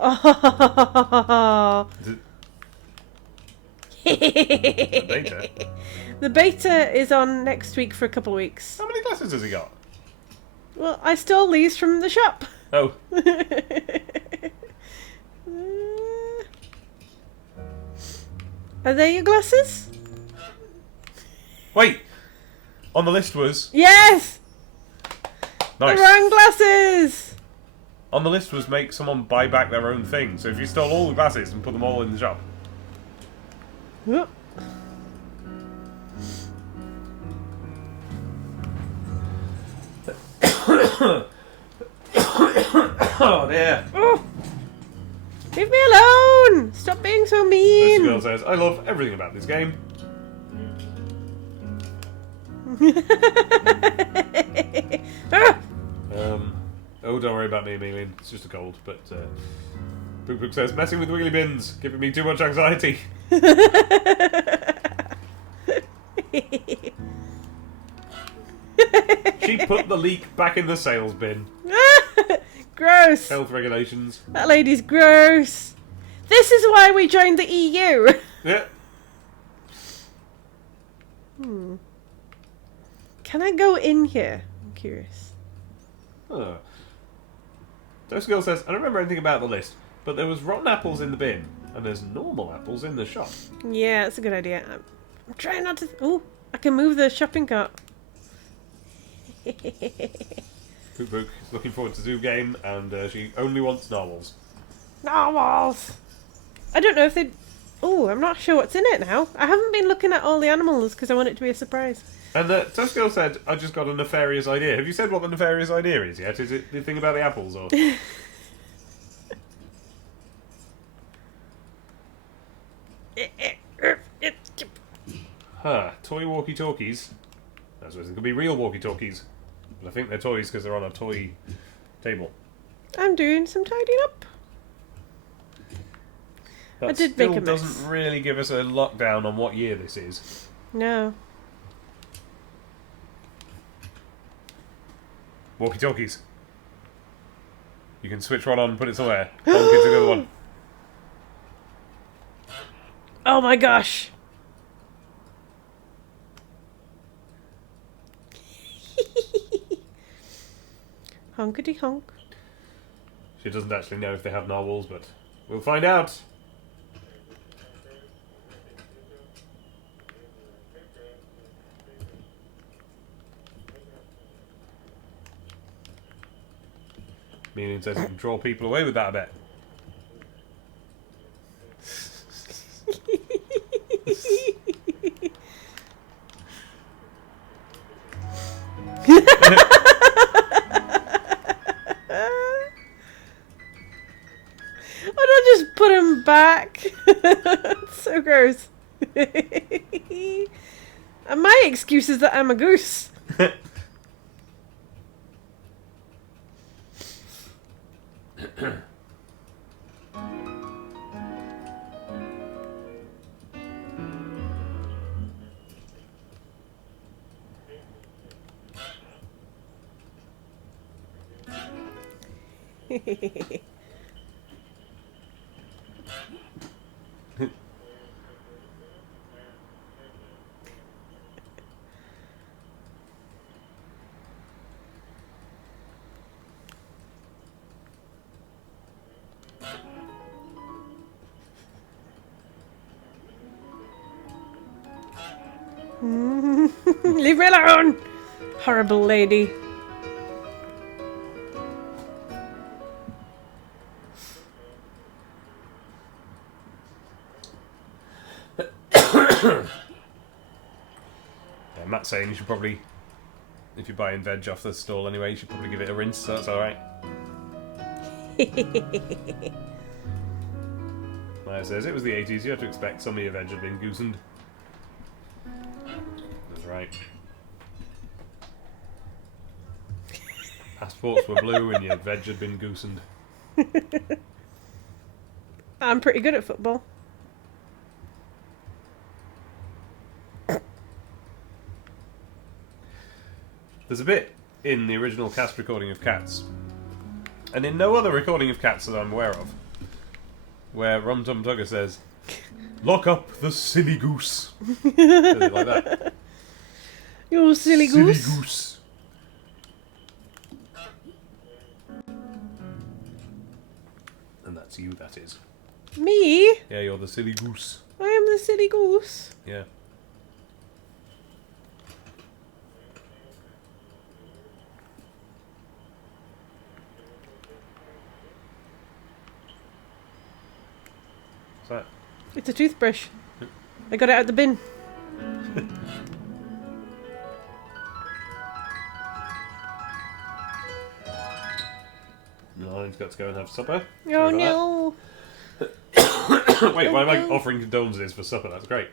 The beta? The beta is on next week for a couple of weeks. How many glasses has he got? Well, I stole these from the shop. Oh. Are they your glasses? Wait! On the list was... Yes! Nice. The wrong glasses! On the list was make someone buy back their own thing. So if you stole all the glasses and put them all in the shop. Oh. Oh dear. Oh. Leave me alone! Stop being so This mean! girl says, I love everything about this game. Ah! Oh, don't worry about me, Emilian. It's just a cold. But Pook Pook says, messing with wheelie bins, giving me too much anxiety. She put the leak back in the sales bin. Gross! Health regulations. That lady's gross. This is why we joined the EU. Yeah. Can I go in here? I'm curious. Huh. This girl says, I don't remember anything about the list, but there was rotten apples in the bin, and there's normal apples in the shop. Yeah, that's a good idea. I'm trying not to... Oh, I can move the shopping cart. Pook Pook is looking forward to Zoo Game, and she only wants narwhals. Narwhals! I don't know if they... Oh, I'm not sure what's in it now. I haven't been looking at all the animals because I want it to be a surprise. And Tusk Girl said, I just got a nefarious idea. Have you said what the nefarious idea is yet? Is it the thing about the apples, or...? Huh, toy walkie-talkies. I suppose they could be real walkie-talkies. But I think they're toys because they're on a toy table. I'm doing some tidying up. That I did still make a mess. doesn't really give us a lockdown on what year this is. No. Walkie-talkies. You can switch one on and put it somewhere. Honk into the other one. Oh my gosh. Honkety honk. She doesn't actually know if they have narwhals, but we'll find out. Meaning says you can draw people away with that, I bet. Why don't I just put him back? It's so gross. And my excuse is that I'm a goose. Leave me alone! Horrible lady. Yeah, Matt's saying you should probably, if you're buying veg off the stall anyway, you should probably give it a rinse, so that's alright. Maya says, it was the 80s, you had to expect some of your veg had been goosened. That's right. Passports were blue and your veg had been goosened. I'm pretty good at football. There's a bit in the original cast recording of Cats, and in no other recording of Cats that I'm aware of, where Rum Tum Tugger says, "Lock up the silly goose." Says it like that. You silly goose. Silly goose. And that's you, that is. Me? Yeah, you're the silly goose. I am the silly goose. Yeah. What's that? It's a toothbrush. I got it out the bin. No, I've got to go and have supper. Oh Sorry about no. that. Wait, why am I offering condolences for supper? That's great.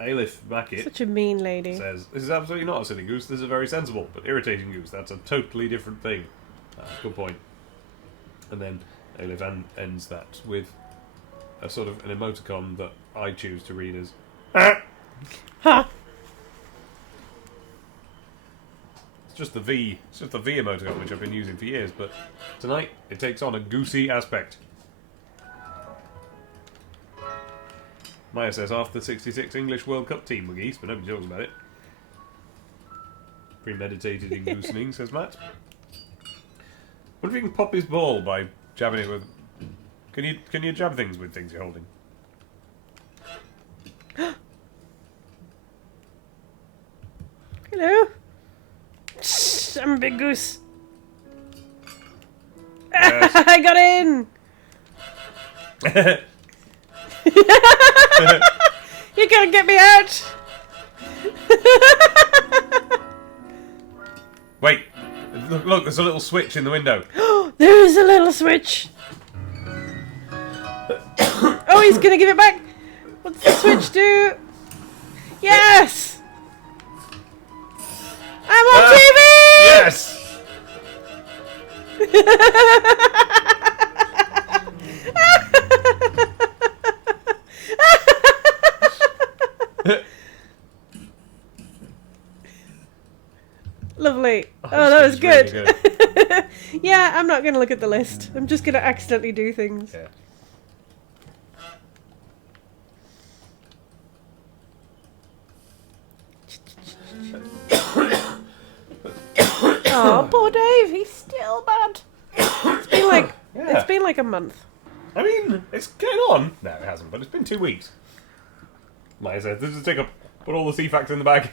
Aleph Mackett Such a mean lady. says, "This is absolutely not a silly goose. This is a very sensible but irritating goose. That's a totally different thing." Good point. And then Aleph ends that with a sort of an emoticon that I choose to read as Ha! It's just the V. It's just the V emoticon, which I've been using for years, but tonight it takes on a goosey aspect. Maya says, after the 66 English World Cup team were geese, but nobody talks about it. Premeditated in goosening, says Matt. Wonder if you can pop his ball by jabbing it with... Can you jab things with things you're holding? Hello. Shh, I'm a big goose. Yes. I got in. You can't get me out. Wait, look, there's a little switch in the window. There is a little switch. Oh, he's gonna give it back. What's the switch do? Yes. I'm on TV. Yes! Lovely. Oh, Oh, that was this good. game's really Yeah, I'm not going to look at the list. I'm just going to accidentally do things. Yeah. Oh, poor Dave. He's still bad. It's been like Yeah. it's been like a month. I mean, it's getting on. No, it hasn't, but it's been 2 weeks. Like I said, this is put all the C facts in the bag.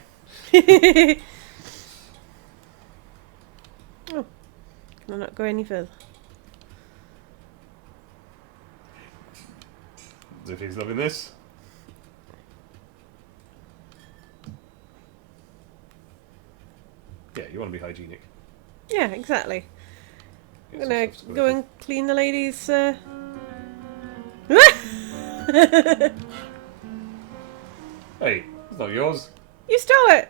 Oh, can I not go any further? As if he's loving this. Yeah, you want to be hygienic. Yeah, exactly. I'm Get some gonna stuff to go and clean the ladies. Hey, it's not yours. You stole it.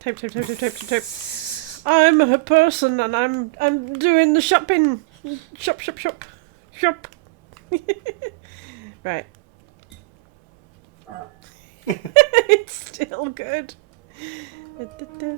Type, type, type, type, type, type, type. I'm a person and I'm doing the shopping. Shop, shop, shop. Shop. Right. It's still good. Da-da-da.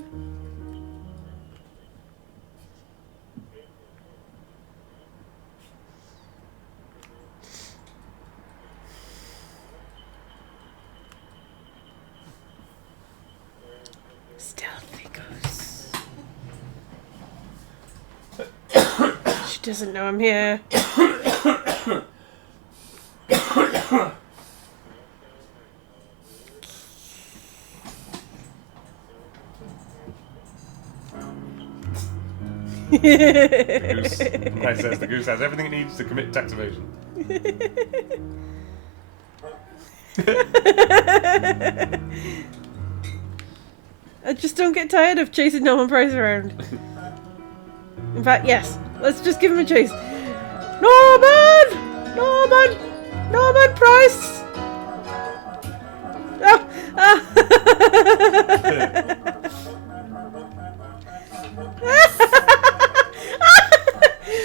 Stealthy Goose. She doesn't know I'm here. The goose. It says the goose has everything it needs to commit tax evasion. I just don't get tired of chasing Norman Price around. In fact, yes. Let's just give him a chase. Norman! Norman! Norman Price! Ah! Ah!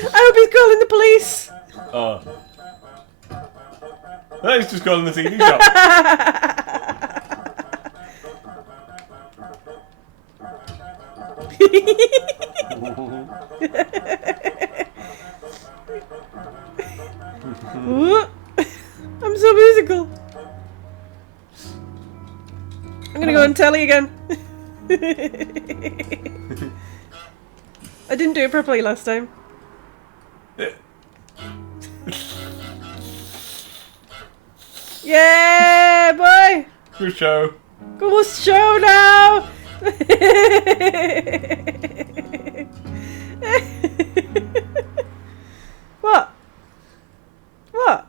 I hope he's calling the police. Oh. No, he's just calling the CD shop. I'm so musical. I'm gonna go on telly again. I didn't do it properly last time. Yeah, boy! Good show. Goose show now! What? What?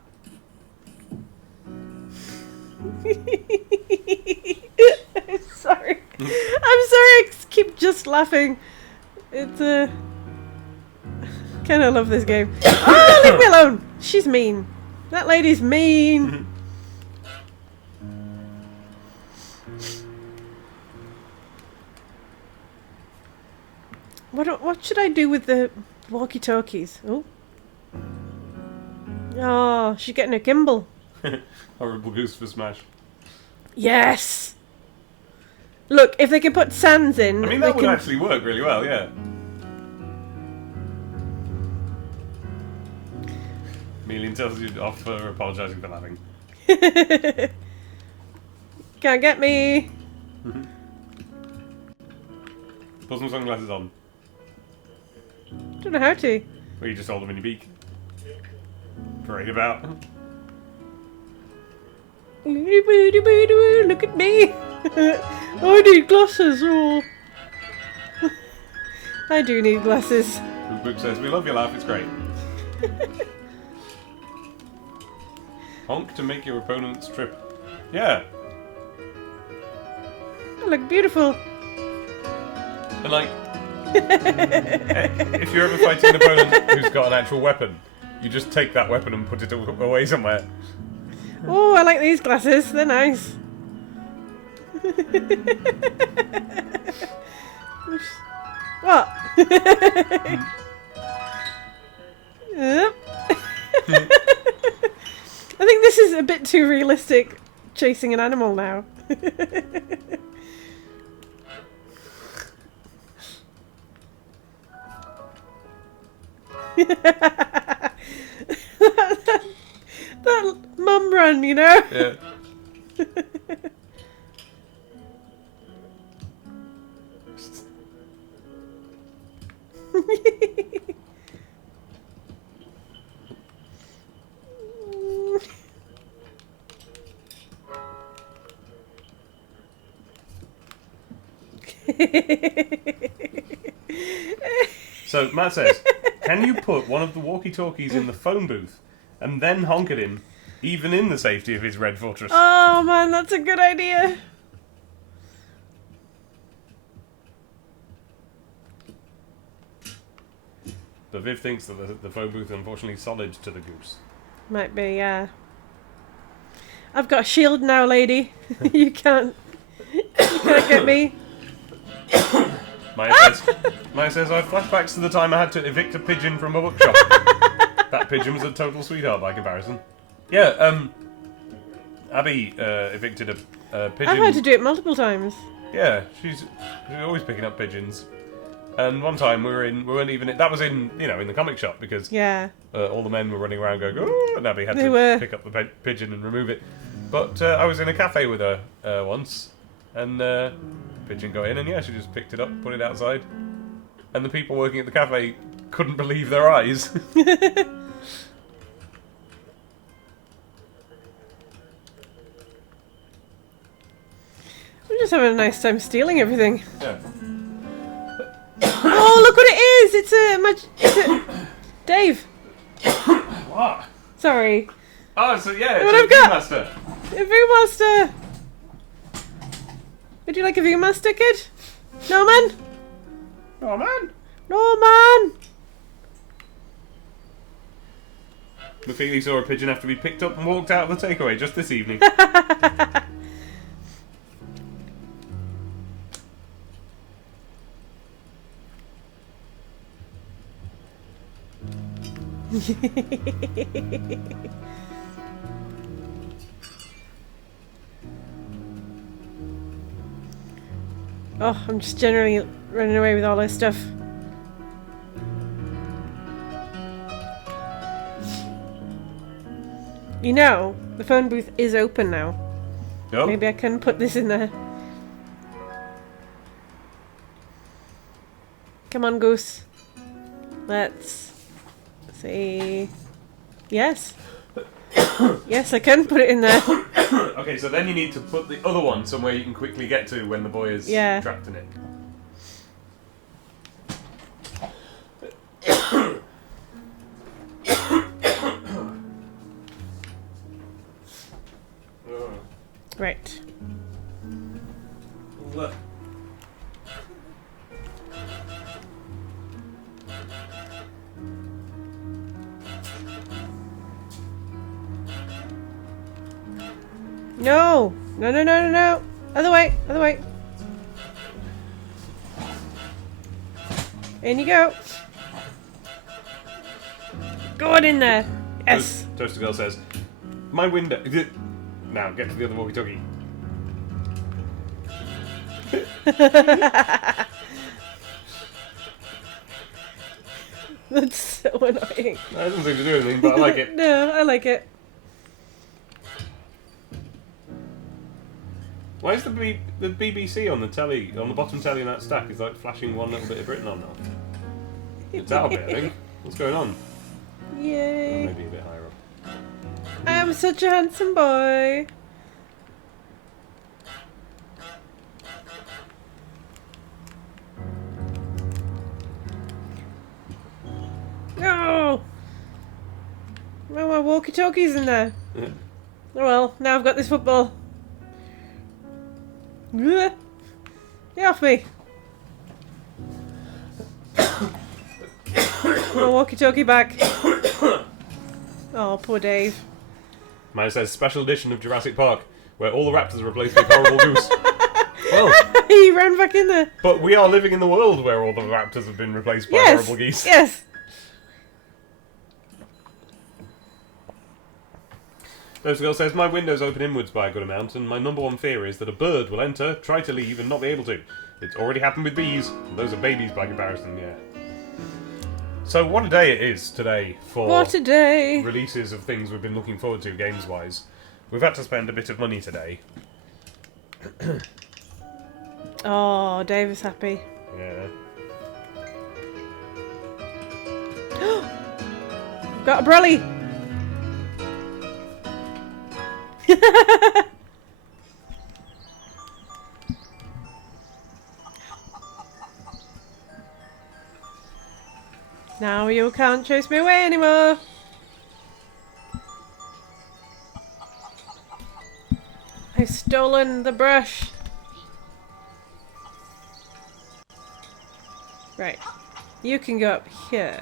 I'm sorry. I'm sorry, I keep just laughing. It's kind of love this game. Oh, leave me alone! She's mean. That lady's mean. What should I do with the walkie-talkies? Oh. Oh, she's getting a gimbal. Horrible goose for smash. Yes! Look, if they can put sands in... I mean, they that would can... actually work really well, yeah. Melian tells you off for apologising for laughing. Can't get me. Put some sunglasses on. Don't know how to. Or you just hold them in your beak. Parade about. Look at me. I need glasses. Oh. I do need glasses. The book says, we love your laugh, it's great. Honk to make your opponent's trip. Yeah. I look beautiful. And like, if you're ever fighting an opponent who's got an actual weapon, you just take that weapon and put it away somewhere. Oh, I like these glasses. They're nice. What? Yep. I think this is a bit too realistic, chasing an animal now. that mum run, you know? Yeah. So Matt says, can you put one of the walkie-talkies in the phone booth and then honk at him, even in the safety of his red fortress? Oh man, that's a good idea. But Viv thinks that the phone booth is unfortunately solid to the goose. Might be, yeah. I've got a shield now, lady. you can't get me. Maya says, I have flashbacks to the time I had to evict a pigeon from a bookshop. That pigeon was a total sweetheart by comparison. Yeah, Abby evicted a pigeon. I've had to do it multiple times. Yeah, she's always picking up pigeons. And one time we weren't even. That was in the comic shop because Yeah. all the men were running around going, oh, and Abby had They to were. pick up the pigeon and remove it. But I was in a cafe with her once, and pigeon got in, and yeah, she just picked it up, put it outside, and the people working at the cafe couldn't believe their eyes. We're just having a nice time stealing everything. Yeah. Oh, look what it is! It's a Dave. What? Sorry. Oh, so yeah, it's What a I've got? Viewmaster. A Viewmaster. Would you like a Viewmaster, kid? No, man. Oh man. No, man. McFeely saw a pigeon have to be picked up and walked out of the takeaway just this evening. Oh, I'm just generally running away with all this stuff. You know, the phone booth is open now. No? Maybe I can put this in there. Come on, Goose. Let's see. Yes. Yes, I can put it in there. Okay, so then you need to put the other one somewhere you can quickly get to when the boy is trapped in it. Right. Look. No! No, no, no, no, no! Other way! Other way! In you go! Go on in there! Yes! Toaster Girl says, my window... Now, get to the other walkie-talkie. That's so annoying. That doesn't seem to do anything, but I like it. No, I like it. Why is the BBC on the telly, on the bottom telly in that stack, is like flashing one little bit of Britain on now? It's that a bit, I think. What's going on? Yay! Maybe a bit higher up. I am such a handsome boy. No! Well, my walkie-talkie's in there. Yeah. Oh well, now I've got this football. Get off me! My walkie-talkie back. Oh, poor Dave. Mine says special edition of Jurassic Park, where all the raptors are replaced with horrible goose. Well, He ran back in there. but we are living in the world where all the raptors have been replaced by Yes. horrible geese. Yes. Those girl says, my windows open inwards by a good amount, and my number one fear is that a bird will enter, try to leave, and not be able to. It's already happened with bees. And those are babies by comparison, yeah. So what a day it is today for What a day! releases of things we've been looking forward to games-wise. We've had to spend a bit of money today. Oh, Dave is happy. Yeah. Got a brolly! Now you can't chase me away anymore! I've stolen the brush! Right. You can go up here.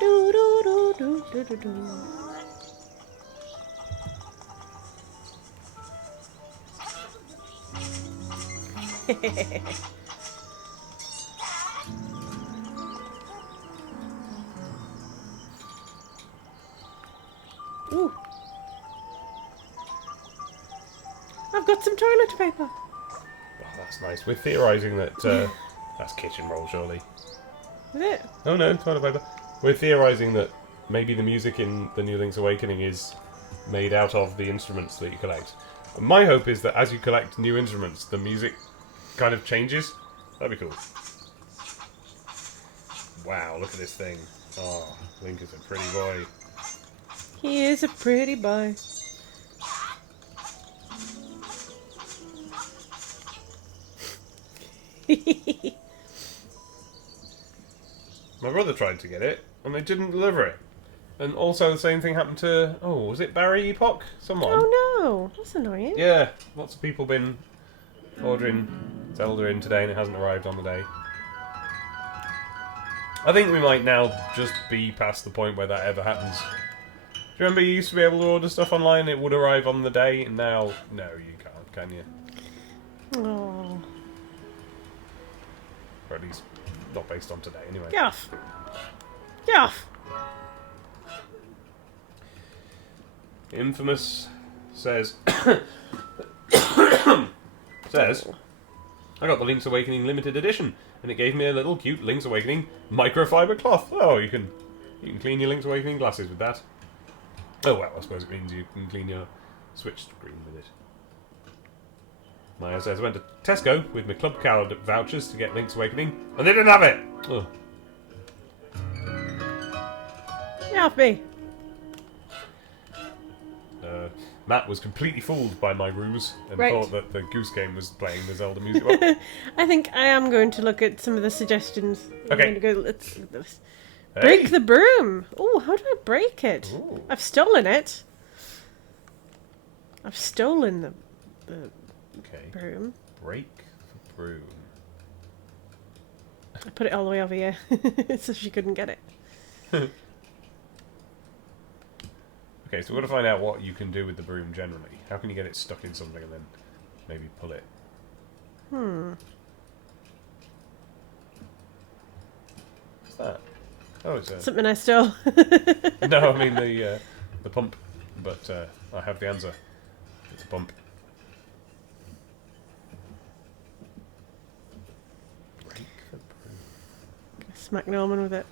Do do do do do do do. Ooh. I've got some toilet paper. Oh, that's nice. We're theorising that that's kitchen roll, surely. Is it? Oh no, toilet paper. We're theorising that maybe the music in the New Link's Awakening is made out of the instruments that you collect. And my hope is that as you collect new instruments, the music kind of changes. That'd be cool. Wow, look at this thing. Oh, Link is a pretty boy. He is a pretty boy. My brother tried to get it, and they didn't deliver it. And also the same thing happened to, oh, was it Barry Epoch? Someone? Oh no, that's annoying. Yeah, lots of people been ordering Zelda in today and it hasn't arrived on the day. I think we might now just be past the point where that ever happens. Do you remember you used to be able to order stuff online and it would arrive on the day? And now, no, you can't, can you? Oh. Or at least not based on today, anyway. Get off. Get off. Infamous says... says... I got the Link's Awakening limited edition, and it gave me a little cute Link's Awakening microfiber cloth. Oh, you can clean your Link's Awakening glasses with that. Oh well, I suppose it means you can clean your Switch screen with it. Maya says, I went to Tesco with my club card vouchers to get Link's Awakening, and they didn't have it! Ugh. Get off me. Matt was completely fooled by my ruse and Right. thought that the Goose game was playing the Zelda music. Well, I think I am going to look at some of the suggestions. I'm Okay. going to go, let's look at this. hey. Break the broom. Oh, how do I break it? Ooh. I've stolen it. I've stolen the Okay. broom. Break the broom. I put it all the way over here so she couldn't get it. Okay, so we've got to find out what you can do with the broom generally. How can you get it stuck in something and then maybe pull it? What's that? Oh, it's a... Something I stole. No, I mean the pump. But I have the answer. It's a pump. Break the broom. Smack Norman with it.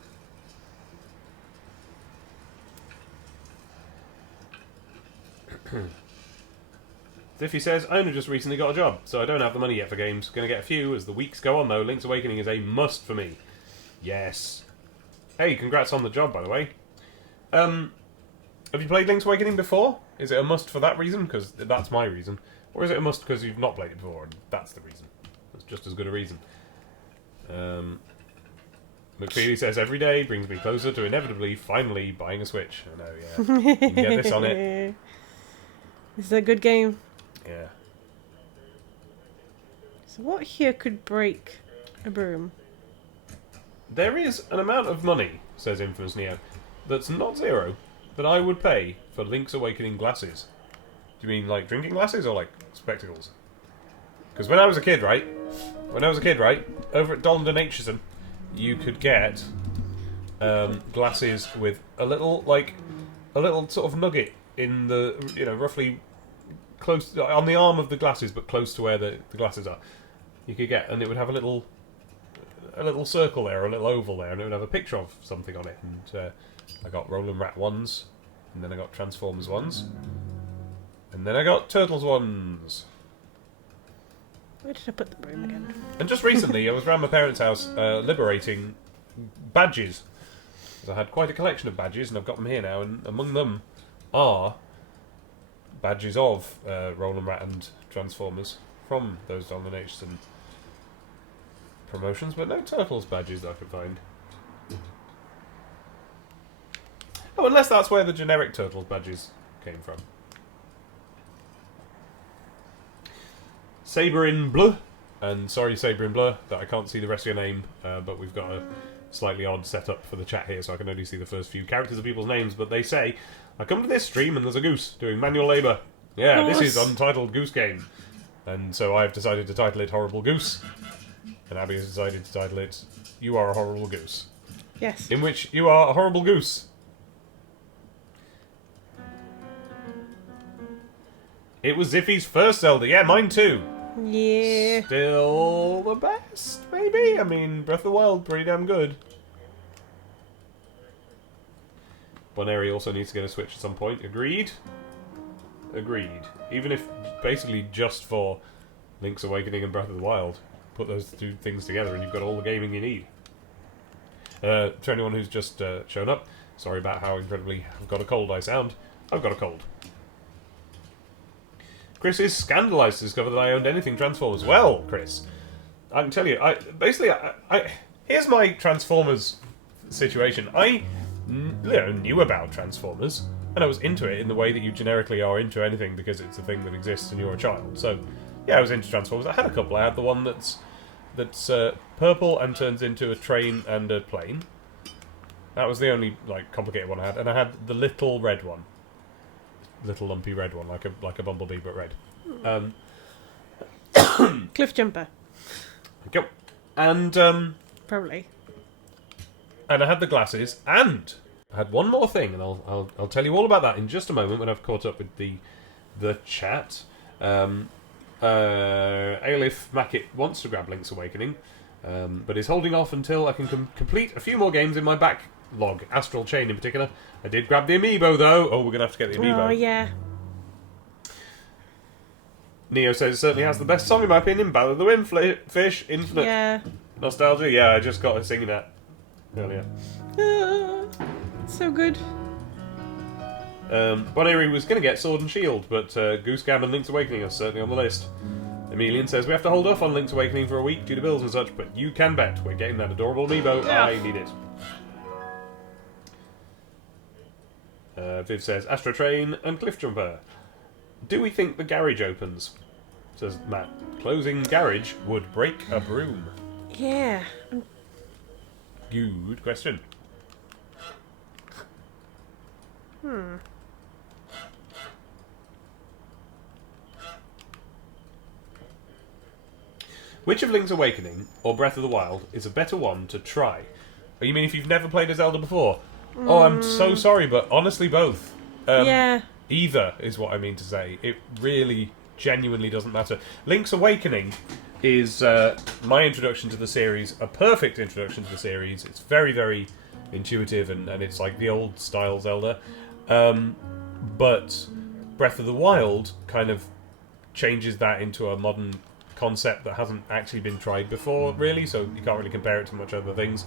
Ziffy says, I only just recently got a job, so I don't have the money yet for games. Gonna get a few as the weeks go on though. Link's Awakening is a must for me. Yes. Hey, congrats on the job, by the way. Have you played Link's Awakening before? Is it a must for that reason? Because that's my reason. Or is it a must because you've not played it before and that's the reason? That's just as good a reason. McFeely says, every day brings me closer to inevitably, finally, buying a Switch. I know, yeah. You can get this on it. This is a good game. Yeah. So what here could break a broom? There is an amount of money, says Infamous Neo, that's not zero, that I would pay for Link's Awakening glasses. Do you mean like drinking glasses or like spectacles? Because when I was a kid, right? Over at Dollond and Aitchison, you could get glasses with a little sort of nugget in the roughly close on the arm of the glasses, but close to where the glasses are. You could get, and it would have a little circle there, or a little oval there, and it would have a picture of something on it. And I got Roland Rat ones, and then I got Transformers ones, and then I got Turtles ones. Where did I put the broom again? And just recently, I was around my parents' house liberating badges. I had quite a collection of badges, and I've got them here now, and among them are badges of Roland Rat and Transformers from those Domination promotions, but no Turtles badges that I could find. Oh, unless that's where the generic Turtles badges came from. Sabre in Bleu, and sorry Sabre in Bleu that I can't see the rest of your name, but we've got a slightly odd setup for the chat here, so I can only see the first few characters of people's names, but they say, I come to this stream and there's a goose doing manual labour. Yeah, this is Untitled Goose Game. And so I've decided to title it Horrible Goose, and Abby has decided to title it You Are a Horrible Goose. Yes. In which you are a horrible goose. It was Zippy's first Zelda. Yeah, mine too. Yeah. Still the best, maybe? I mean, Breath of the Wild, pretty damn good. Boneri also needs to get a Switch at some point. Agreed? Agreed. Even if basically just for Link's Awakening and Breath of the Wild. Put those two things together and you've got all the gaming you need. To anyone who's just shown up, sorry about how incredibly I've got a cold I sound. I've got a cold. Chris is scandalised to discover that I owned anything Transformers. Well, Chris, I can tell you, here's my Transformers situation. I knew about Transformers, and I was into it in the way that you generically are into anything because it's a thing that exists and you're a child. So, yeah, I was into Transformers. I had a couple. I had the one that's purple and turns into a train and a plane. That was the only complicated one I had, and I had the little red one. Little lumpy red one, like a bumblebee but red. Cliff Jumper. Go. And Probably. and I had the glasses, and I had one more thing, and I'll tell you all about that in just a moment when I've caught up with the chat. Aelif Mackett wants to grab Link's Awakening, but is holding off until I can complete a few more games in my backlog, Astral Chain in particular. I did grab the amiibo though. Oh, we're gonna have to get the amiibo. Oh yeah. Neo says it certainly has the best song in my opinion. Battle of the Windfish, Infinite Yeah. Nostalgia. Yeah, I just got singing that earlier. So good. Boneri was going to get Sword and Shield, but Goose Gab and Link's Awakening are certainly on the list. Emilian says we have to hold off on Link's Awakening for a week due to bills and such, but you can bet we're getting that adorable amiibo. Yeah. I need it. Viv says Astro Train and Cliff Jumper. Do we think the garage opens? Says Matt. Closing garage would break a broom. Yeah. Good question. Which of Link's Awakening or Breath of the Wild is a better one to try? Oh, you mean if you've never played a Zelda before? Oh, I'm so sorry, but honestly both. Yeah. Either is what I mean to say. It really, genuinely doesn't matter. Link's Awakening is my introduction to the series, a perfect introduction to the series. It's very, very intuitive and it's like the old style Zelda. But Breath of the Wild kind of changes that into a modern concept that hasn't actually been tried before, really, so you can't really compare it to much other things.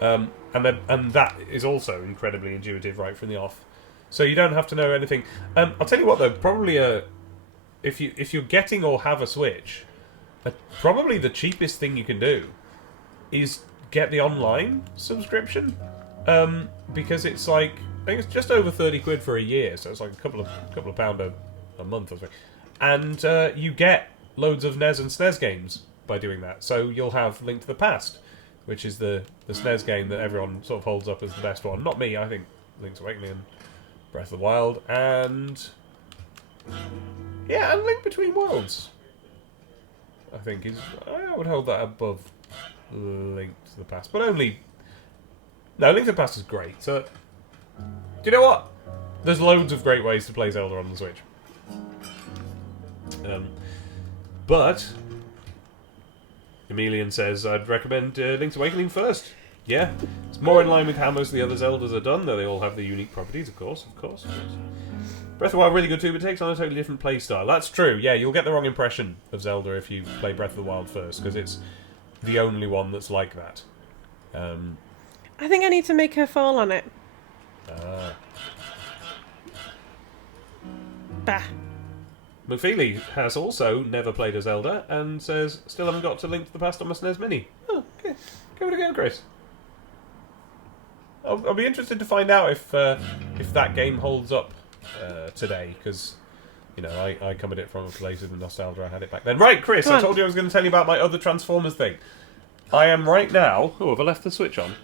And that is also incredibly intuitive right from the off. So you don't have to know anything. I'll tell you what though, probably if you're getting or have a Switch, probably the cheapest thing you can do is get the online subscription, because it's like I think it's just over 30 quid for a year, so it's like a couple of pound a month or something, and you get loads of NES and SNES games by doing that. So you'll have Link to the Past, which is the SNES game that everyone sort of holds up as the best one. Not me, I think Link's Awakening and Breath of the Wild, and and Link Between Worlds, I think I would hold that above Link to the Past, but only. No, Link to the Past is great. So, do you know what? There's loads of great ways to play Zelda on the Switch. But Emilian says I'd recommend Link's Awakening first. Yeah, it's more in line with how most of the other Zeldas are done, though they all have the unique properties, of course. Breath of the Wild really good too, but it takes on a totally different play style. That's true. Yeah, you'll get the wrong impression of Zelda if you play Breath of the Wild first, because it's the only one that's like that. I think I need to make her fall on it. Bah. McFeely has also never played a Zelda and says, still haven't got to Link to the Past on my SNES Mini. Oh, okay. Give it a go, Chris. I'll be interested to find out if that game holds up today, because, you know, I come at it from a place of nostalgia. I had it back then. Right, Chris, I told you I was going to tell you about my other Transformers thing. I am right now... Oh, have I left the switch on?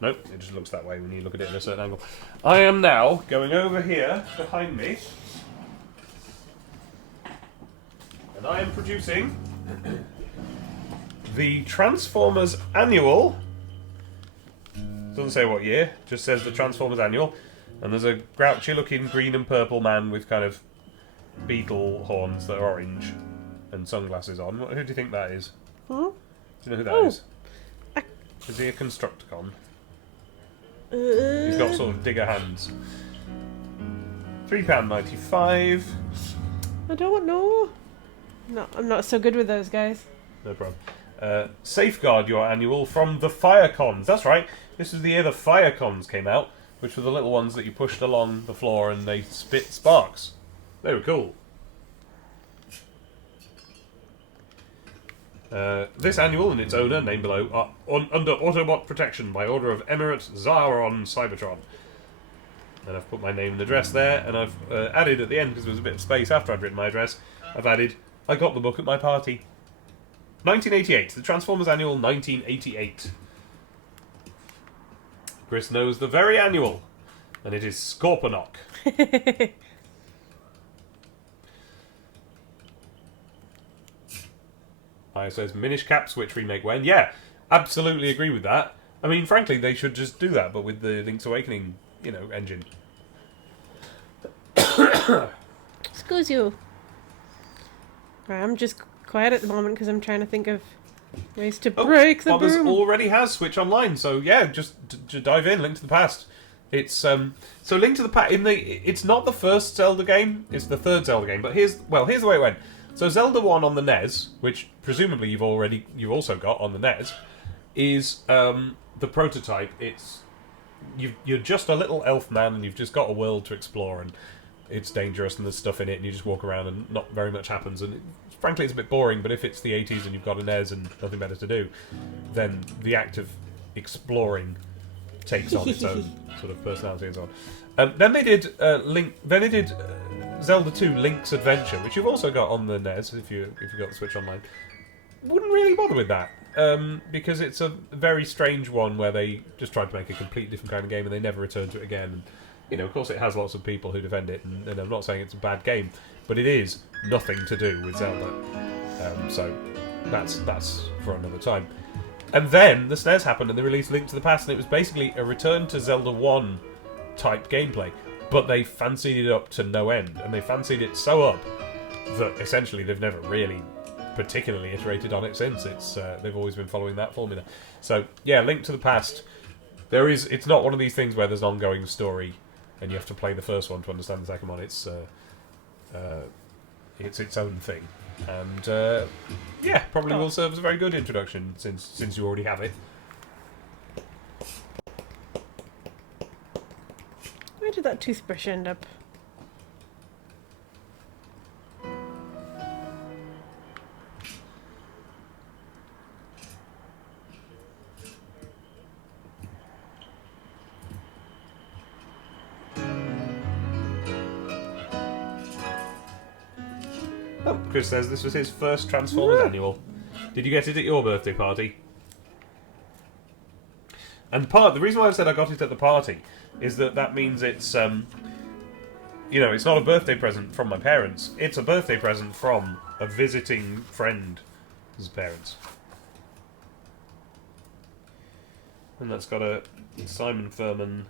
Nope, it just looks that way when you look at it in a certain angle. I am now going over here behind me, and I am producing the Transformers Annual. Doesn't say what year, just says the Transformers Annual. And there's a grouchy looking green and purple man with kind of beetle horns that are orange and sunglasses on. Who do you think that is? Huh? Do you know who that is? Is he a Constructicon? He's got sort of digger hands. £3.95. I don't know. No, I'm not so good with those guys. No problem. Safeguard your annual from the Firecons. That's right. This was the year the Firecons came out, which were the little ones that you pushed along the floor and they spit sparks. They were cool. This annual and its owner, named below, are under Autobot protection by order of Emirate Zaron Cybertron. And I've put my name and address there, and I've added at the end, because there was a bit of space after I'd written my address, I've added, I got the book at my party. 1988, the Transformers Annual 1988. Chris knows the very annual, and it is Scorponok. I says Minish Cap Switch remake when? Yeah, absolutely agree with that. I mean, frankly, they should just do that, but with the Link's Awakening, you know, engine. Excuse you. Right, I'm just quiet at the moment because I'm trying to think of ways to break the Bobbers boom. already has Switch Online, so yeah, just dive in. Link to the Past. It's so Link to the Past. It's not the first Zelda game; it's the third Zelda game. But here's the way it went. So Zelda 1 on the NES, which presumably you've also got on the NES, is the prototype. You're just a little elf man, and you've just got a world to explore, and it's dangerous, and there's stuff in it, and you just walk around, and not very much happens. And frankly, it's a bit boring. But if it's the 80s and you've got a NES and nothing better to do, then the act of exploring takes on its own sort of personality and so on. Then they did Link. Then they did Zelda 2: Link's Adventure, which you've also got on the NES if you got the Switch Online. Wouldn't really bother with that because it's a very strange one where they just tried to make a completely different kind of game and they never returned to it again. And, you know, of course, it has lots of people who defend it, and I'm not saying it's a bad game, but it is nothing to do with Zelda. So that's for another time. And then the SNES happened and they released Link to the Past, and it was basically a return to Zelda 1 type gameplay. But they fancied it up to no end, and they fancied it so up that essentially they've never really particularly iterated on it since. They've always been following that formula. So yeah, Link to the Past. It's not one of these things where there's an ongoing story, and you have to play the first one to understand the second one. It's its own thing, and yeah, probably will serve as a very good introduction since you already have it. Where did that toothbrush end up? Oh, Chris says this was his first Transformers Annual. Did you get it at your birthday party? And the reason why I said I got it at the party is that means it's, it's not a birthday present from my parents. It's a birthday present from a visiting friend's parents. And that's got a Simon Furman,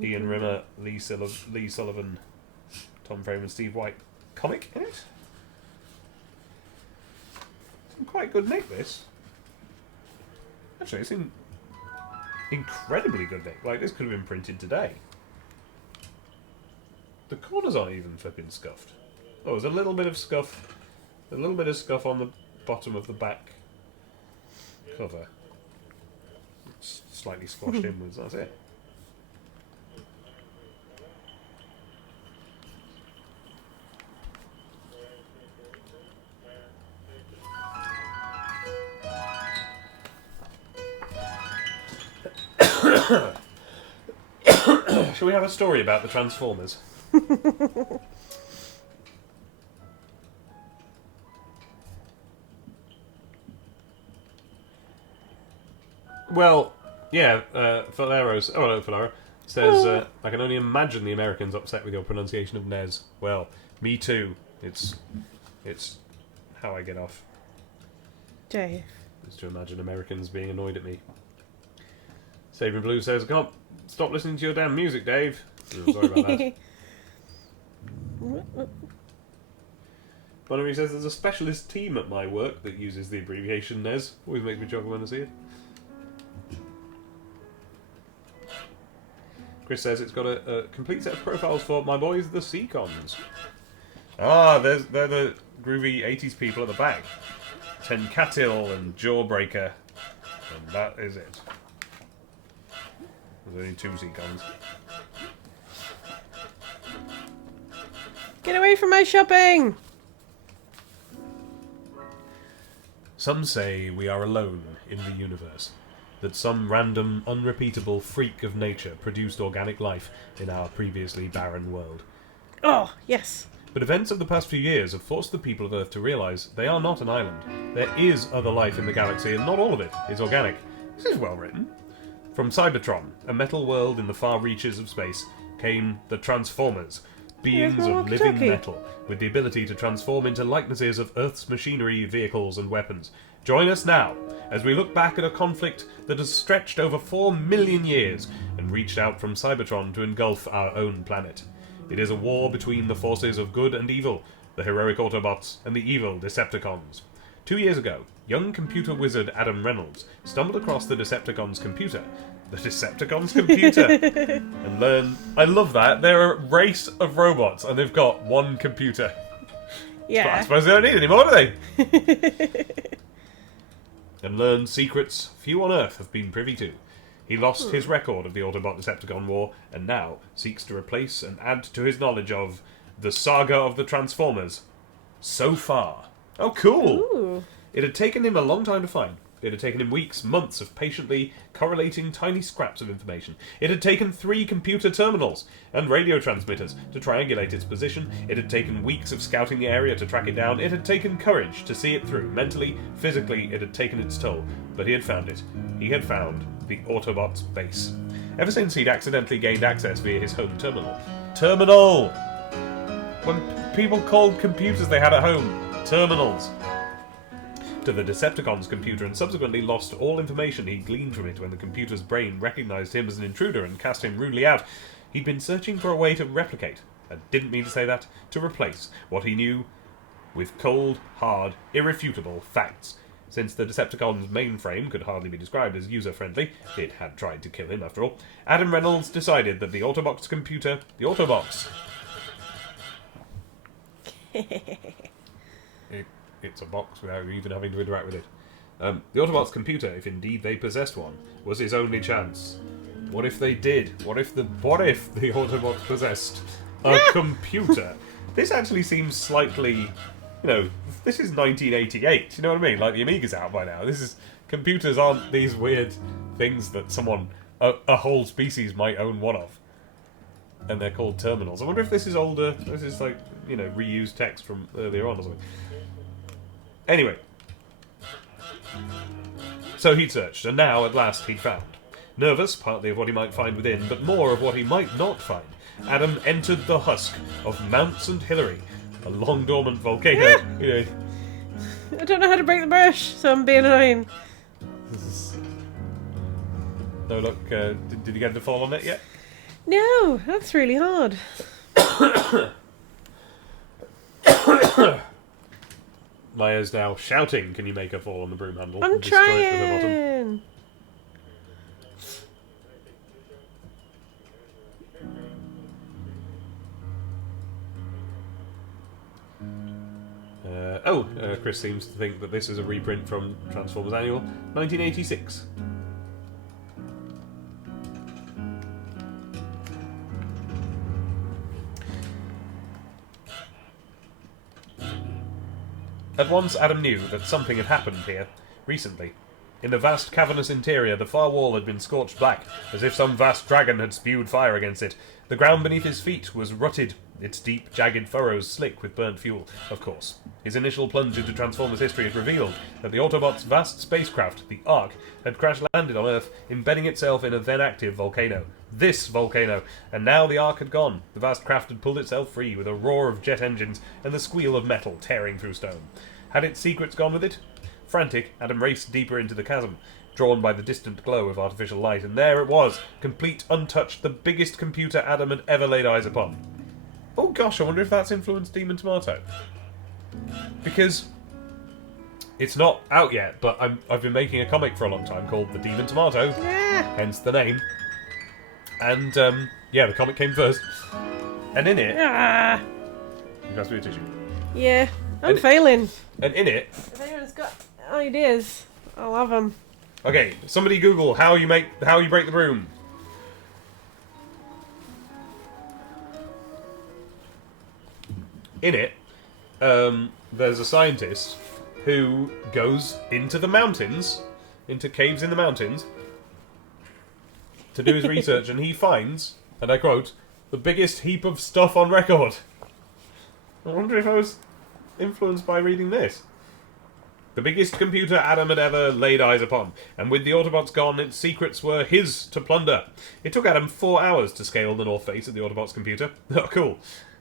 Ian Rimmer, Lee Sullivan, Tom Frame and Steve White comic in it. Some quite good nick, this. Actually, it's in incredibly good nick. Like, this could have been printed today. The corners aren't even flipping scuffed. Oh, there's a little bit of scuff. A little bit of scuff on the bottom of the back cover. It's slightly squashed inwards, that's it. Shall we have a story about the Transformers? Well, yeah, Falero's... Oh, no, Falero says, I can only imagine the Americans upset with your pronunciation of Nez. Well, me too. It's how I get off. Dave. Is to imagine Americans being annoyed at me. Sabin Blue says, I can't stop listening to your damn music, Dave. Oh, sorry about that. Bonnery says, there's a specialist team at my work that uses the abbreviation NES. Always makes me chuckle when I see it. Chris says it's got a complete set of profiles for my boys, the Seacons. Ah, they're the groovy 80s people at the back. Tenkatil and Jawbreaker. And that is it. There's only 2 Seacons. Get away from my shopping! Some say we are alone in the universe. That some random, unrepeatable freak of nature produced organic life in our previously barren world. Oh, yes. But events of the past few years have forced the people of Earth to realise they are not an island. There is other life in the galaxy, and not all of it is organic. This is well written. From Cybertron, a metal world in the far reaches of space, came the Transformers, beings of living metal, with the ability to transform into likenesses of Earth's machinery, vehicles, and weapons. Join us now, as we look back at a conflict that has stretched over 4 million years and reached out from Cybertron to engulf our own planet. It is a war between the forces of good and evil, the heroic Autobots and the evil Decepticons. 2 years ago, young computer wizard Adam Reynolds stumbled across the Decepticons' computer. The Decepticons' computer! And learned... I love that. They're a race of robots and they've got one computer. Yeah. But I suppose they don't need any more, do they? And learned secrets few on Earth have been privy to. He lost his record of the Autobot-Decepticon War, and now seeks to replace and add to his knowledge of the saga of the Transformers. So far. Oh, cool! Ooh. It had taken him a long time to find. It had taken him weeks, months of patiently correlating tiny scraps of information. It had taken 3 computer terminals and radio transmitters to triangulate its position. It had taken weeks of scouting the area to track it down. It had taken courage to see it through. Mentally, physically, it had taken its toll. But he had found it. He had found the Autobots' base. Ever since he'd accidentally gained access via his home terminal. Terminal! When people called computers they had at home terminals. To the Decepticons' computer, and subsequently lost all information he gleaned from it when the computer's brain recognised him as an intruder and cast him rudely out. He'd been searching for a way to replicate, I didn't mean to say that, to replace what he knew with cold, hard, irrefutable facts. Since the Decepticons' mainframe could hardly be described as user-friendly, it had tried to kill him after all, Adam Reynolds decided that the Autobots computer, the Autobots... It's a box without even having to interact with it. The Autobots' computer, if indeed they possessed one, was his only chance. What if they did? What if the Autobots possessed a computer? This actually seems slightly, this is 1988. You know what I mean? Like the Amiga's out by now. Computers aren't these weird things that a whole species might own one of. And they're called terminals. I wonder if this is older. This is like, reused text from earlier on or something. Anyway, so he'd searched, and now, at last, he'd found. Nervous, partly of what he might find within, but more of what he might not find, Adam entered the husk of Mount St. Hilary, a long-dormant volcano. I don't know how to break the brush, so I'm being annoying. No luck. Did you get to fall on it yet? No, that's really hard. Maya's now shouting, "Can you make her fall on the broom handle?" I'm and destroy it with her bottom? trying. Chris seems to think that this is a reprint from Transformers Annual 1986. At once Adam knew that something had happened here, recently. In the vast cavernous interior, the far wall had been scorched black, as if some vast dragon had spewed fire against it. The ground beneath his feet was rutted, its deep, jagged furrows slick with burnt fuel, of course. His initial plunge into Transformers history had revealed that the Autobots' vast spacecraft, the Ark, had crash-landed on Earth, embedding itself in a then-active volcano. This volcano! And now the Ark had gone. The vast craft had pulled itself free, with a roar of jet engines and the squeal of metal tearing through stone. Had its secrets gone with it? Frantic, Adam raced deeper into the chasm, drawn by the distant glow of artificial light, and there it was, complete, untouched, the biggest computer Adam had ever laid eyes upon. Oh gosh, I wonder if that's influenced Demon Tomato. Because it's not out yet, but I've been making a comic for a long time called The Demon Tomato, hence the name. And, the comic came first. And in it... You pass me a tissue. Yeah, I'm failing. And in it... If anyone's got ideas, I'll have them. Okay, somebody Google how you break the broom. In it, there's a scientist who goes into the mountains, into caves in the mountains, to do his research, and he finds, and I quote, the biggest heap of stuff on record. I wonder if I was influenced by reading this. The biggest computer Adam had ever laid eyes upon, and with the Autobots gone, its secrets were his to plunder. It took Adam 4 hours to scale the north face of the Autobots' computer. Oh, cool.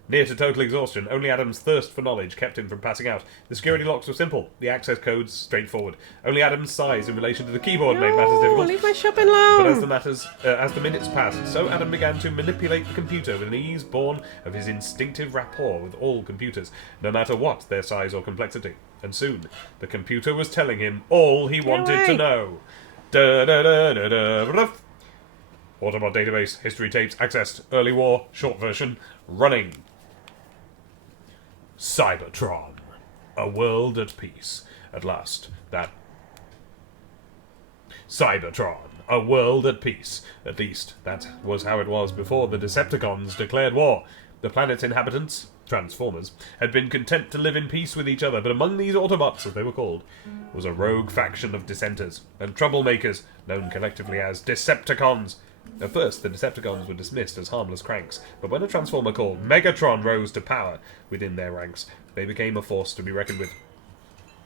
Near to total exhaustion, only Adam's thirst for knowledge kept him from passing out. The security locks were simple, the access codes straightforward. Only Adam's size in relation to the keyboard made matters difficult. Leave my shopping alone! But as the minutes passed, so Adam began to manipulate the computer with an ease born of his instinctive rapport with all computers, no matter what their size or complexity. And soon, the computer was telling him all he wanted to know. Da-da-da-da-da-da. Autobot database, history tapes, accessed, early war, short version, running. Cybertron. A world at peace. At last, that... Cybertron. A world at peace. At least, that was how it was before the Decepticons declared war. The planet's inhabitants, Transformers, had been content to live in peace with each other, but among these Autobots, as they were called, was a rogue faction of dissenters and troublemakers, known collectively as Decepticons. At first, the Decepticons were dismissed as harmless cranks, but when a Transformer called Megatron rose to power within their ranks, they became a force to be reckoned with.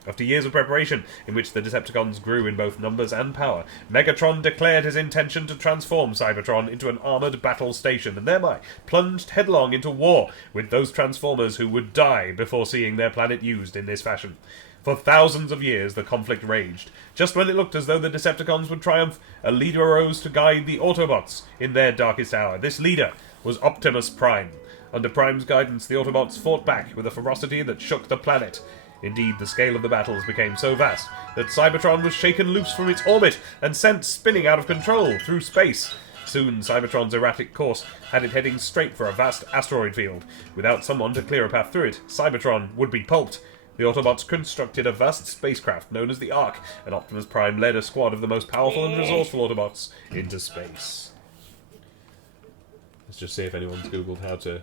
After years of preparation, in which the Decepticons grew in both numbers and power, Megatron declared his intention to transform Cybertron into an armoured battle station, and thereby plunged headlong into war with those Transformers who would die before seeing their planet used in this fashion. For thousands of years the conflict raged. Just when it looked as though the Decepticons would triumph, a leader arose to guide the Autobots in their darkest hour. This leader was Optimus Prime. Under Prime's guidance, the Autobots fought back with a ferocity that shook the planet. Indeed, the scale of the battles became so vast that Cybertron was shaken loose from its orbit and sent spinning out of control through space. Soon, Cybertron's erratic course had it heading straight for a vast asteroid field. Without someone to clear a path through it, Cybertron would be pulped. The Autobots constructed a vast spacecraft known as the Ark, and Optimus Prime led a squad of the most powerful and resourceful Autobots into space. Let's just see if anyone's googled how to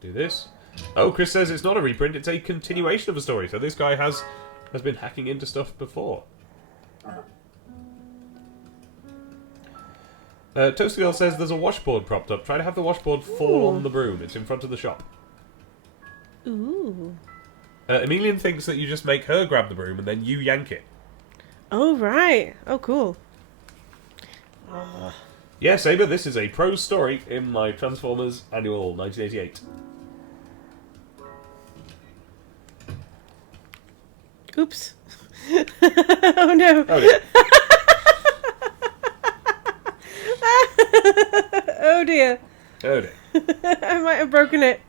do this. Oh, Chris says it's not a reprint, it's a continuation of a story, so this guy has been hacking into stuff before. Toasty Girl says there's a washboard propped up. Try to have the washboard fall on the broom. It's in front of the shop. Ooh. Emelian thinks that you just make her grab the broom and then you yank it. Oh, right. Oh, cool. Yeah, Saber, this is a prose story in my Transformers Annual 1988. Oops. Oh, no. Oh, yeah. Oh dear. Oh dear. I might have broken it.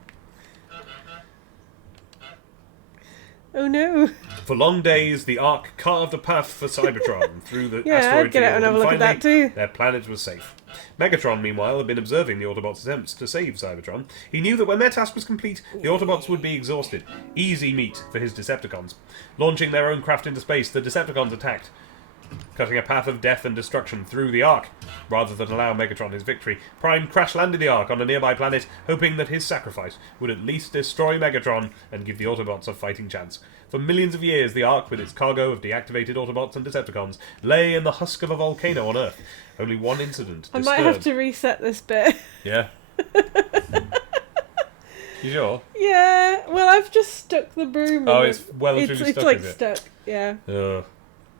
Oh no. For long days, the Ark carved a path for Cybertron through the Yeah, asteroid I'd get out field, and have a look at finally, that too. their planet was safe. Megatron, meanwhile, had been observing the Autobots' attempts to save Cybertron. He knew that when their task was complete, the Autobots would be exhausted. Easy meat for his Decepticons. Launching their own craft into space, the Decepticons attacked, cutting a path of death and destruction through the Ark. Rather than allow Megatron his victory, Prime crash-landed the Ark on a nearby planet, hoping that his sacrifice would at least destroy Megatron and give the Autobots a fighting chance. For millions of years, the Ark, with its cargo of deactivated Autobots and Decepticons, lay in the husk of a volcano on Earth. Only one incident I disturbed... might have to reset this bit. Yeah? You sure? Yeah, well, I've just stuck the broom Oh, in it's well and truly it's stuck, like is it? stuck, yeah.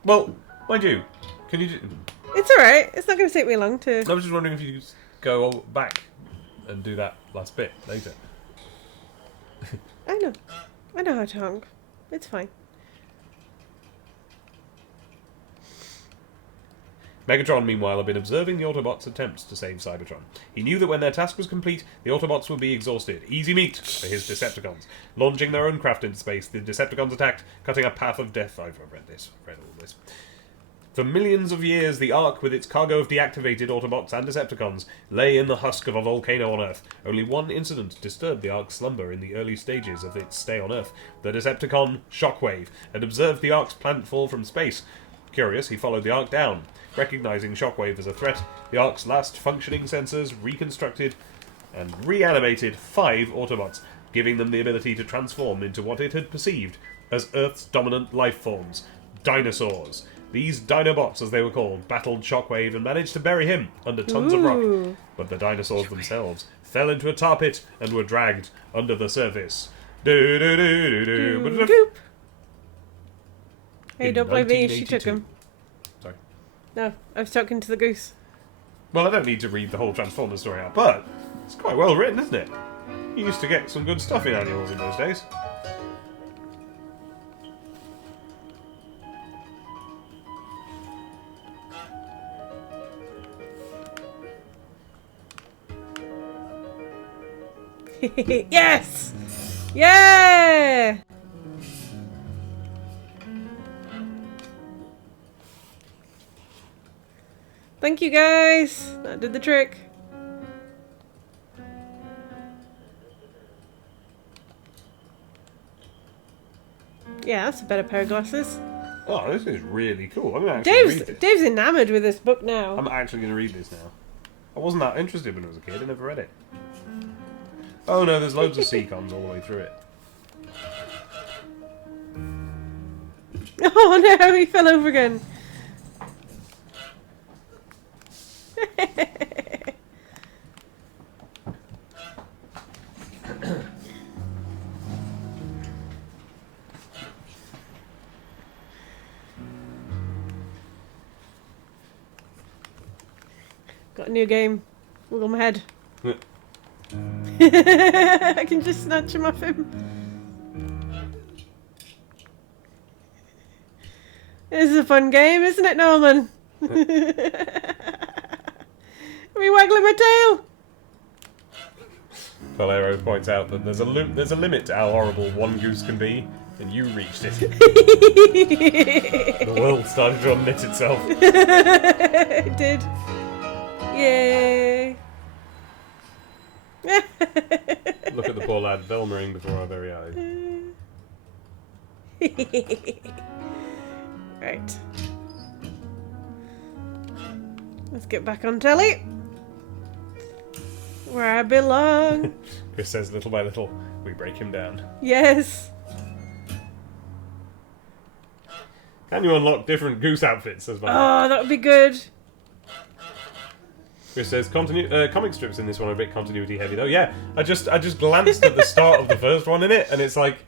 Well, mind you, can you... It's alright, it's not going to take me long to... I was just wondering if you could go back and do that last bit later. I know how to honk. It's fine. Megatron, meanwhile, had been observing the Autobots' attempts to save Cybertron. He knew that when their task was complete, the Autobots would be exhausted. Easy meat for his Decepticons. Launching their own craft into space, the Decepticons attacked, cutting a path of death. I've read this. I've read all this. For millions of years, the Ark, with its cargo of deactivated Autobots and Decepticons, lay in the husk of a volcano on Earth. Only one incident disturbed the Ark's slumber in the early stages of its stay on Earth. The Decepticon, Shockwave, had observed the Ark's planet fall from space. Curious, he followed the Ark down. Recognizing Shockwave as a threat, the Ark's last functioning sensors reconstructed and reanimated 5 Autobots, giving them the ability to transform into what it had perceived as Earth's dominant life forms, dinosaurs. These Dinobots, as they were called, battled Shockwave and managed to bury him under tons of rock. But the dinosaurs themselves fell into a tar pit and were dragged under the surface. Doop. Hey, In don't blame me, she 1982. took him. Sorry. No, I was talking to the goose. Well, I don't need to read the whole Transformers story out, but it's quite well written, isn't it? You used to get some good stuff in annuals in those days. Yes! Yeah! Thank you guys! That did the trick. Yeah, that's a better pair of glasses. Oh, this is really cool. I'm going to actually read this. Dave's enamoured with this book now. I'm actually going to read this now. I wasn't that interested when I was a kid. I never read it. Oh no, there's loads of C-cons all the way through it. Oh no, he fell over again. Got a new game. Wiggle my head. I can just snatch him off him. This is a fun game, isn't it, Norman? Are we waggling my tail? Valero points out that there's a limit to how horrible one goose can be, and you reached it. The world started to unknit itself. It did. Yay. Look at the poor lad Velmering before our very eyes. Right. Let's get back on telly. Where I belong. Chris says little by little, we break him down. Yes. Can you unlock different goose outfits, says Valero? Oh, that would be good. Chris says comic strips in this one are a bit continuity heavy though. Yeah, I just glanced at the start of the first one in it, and it's like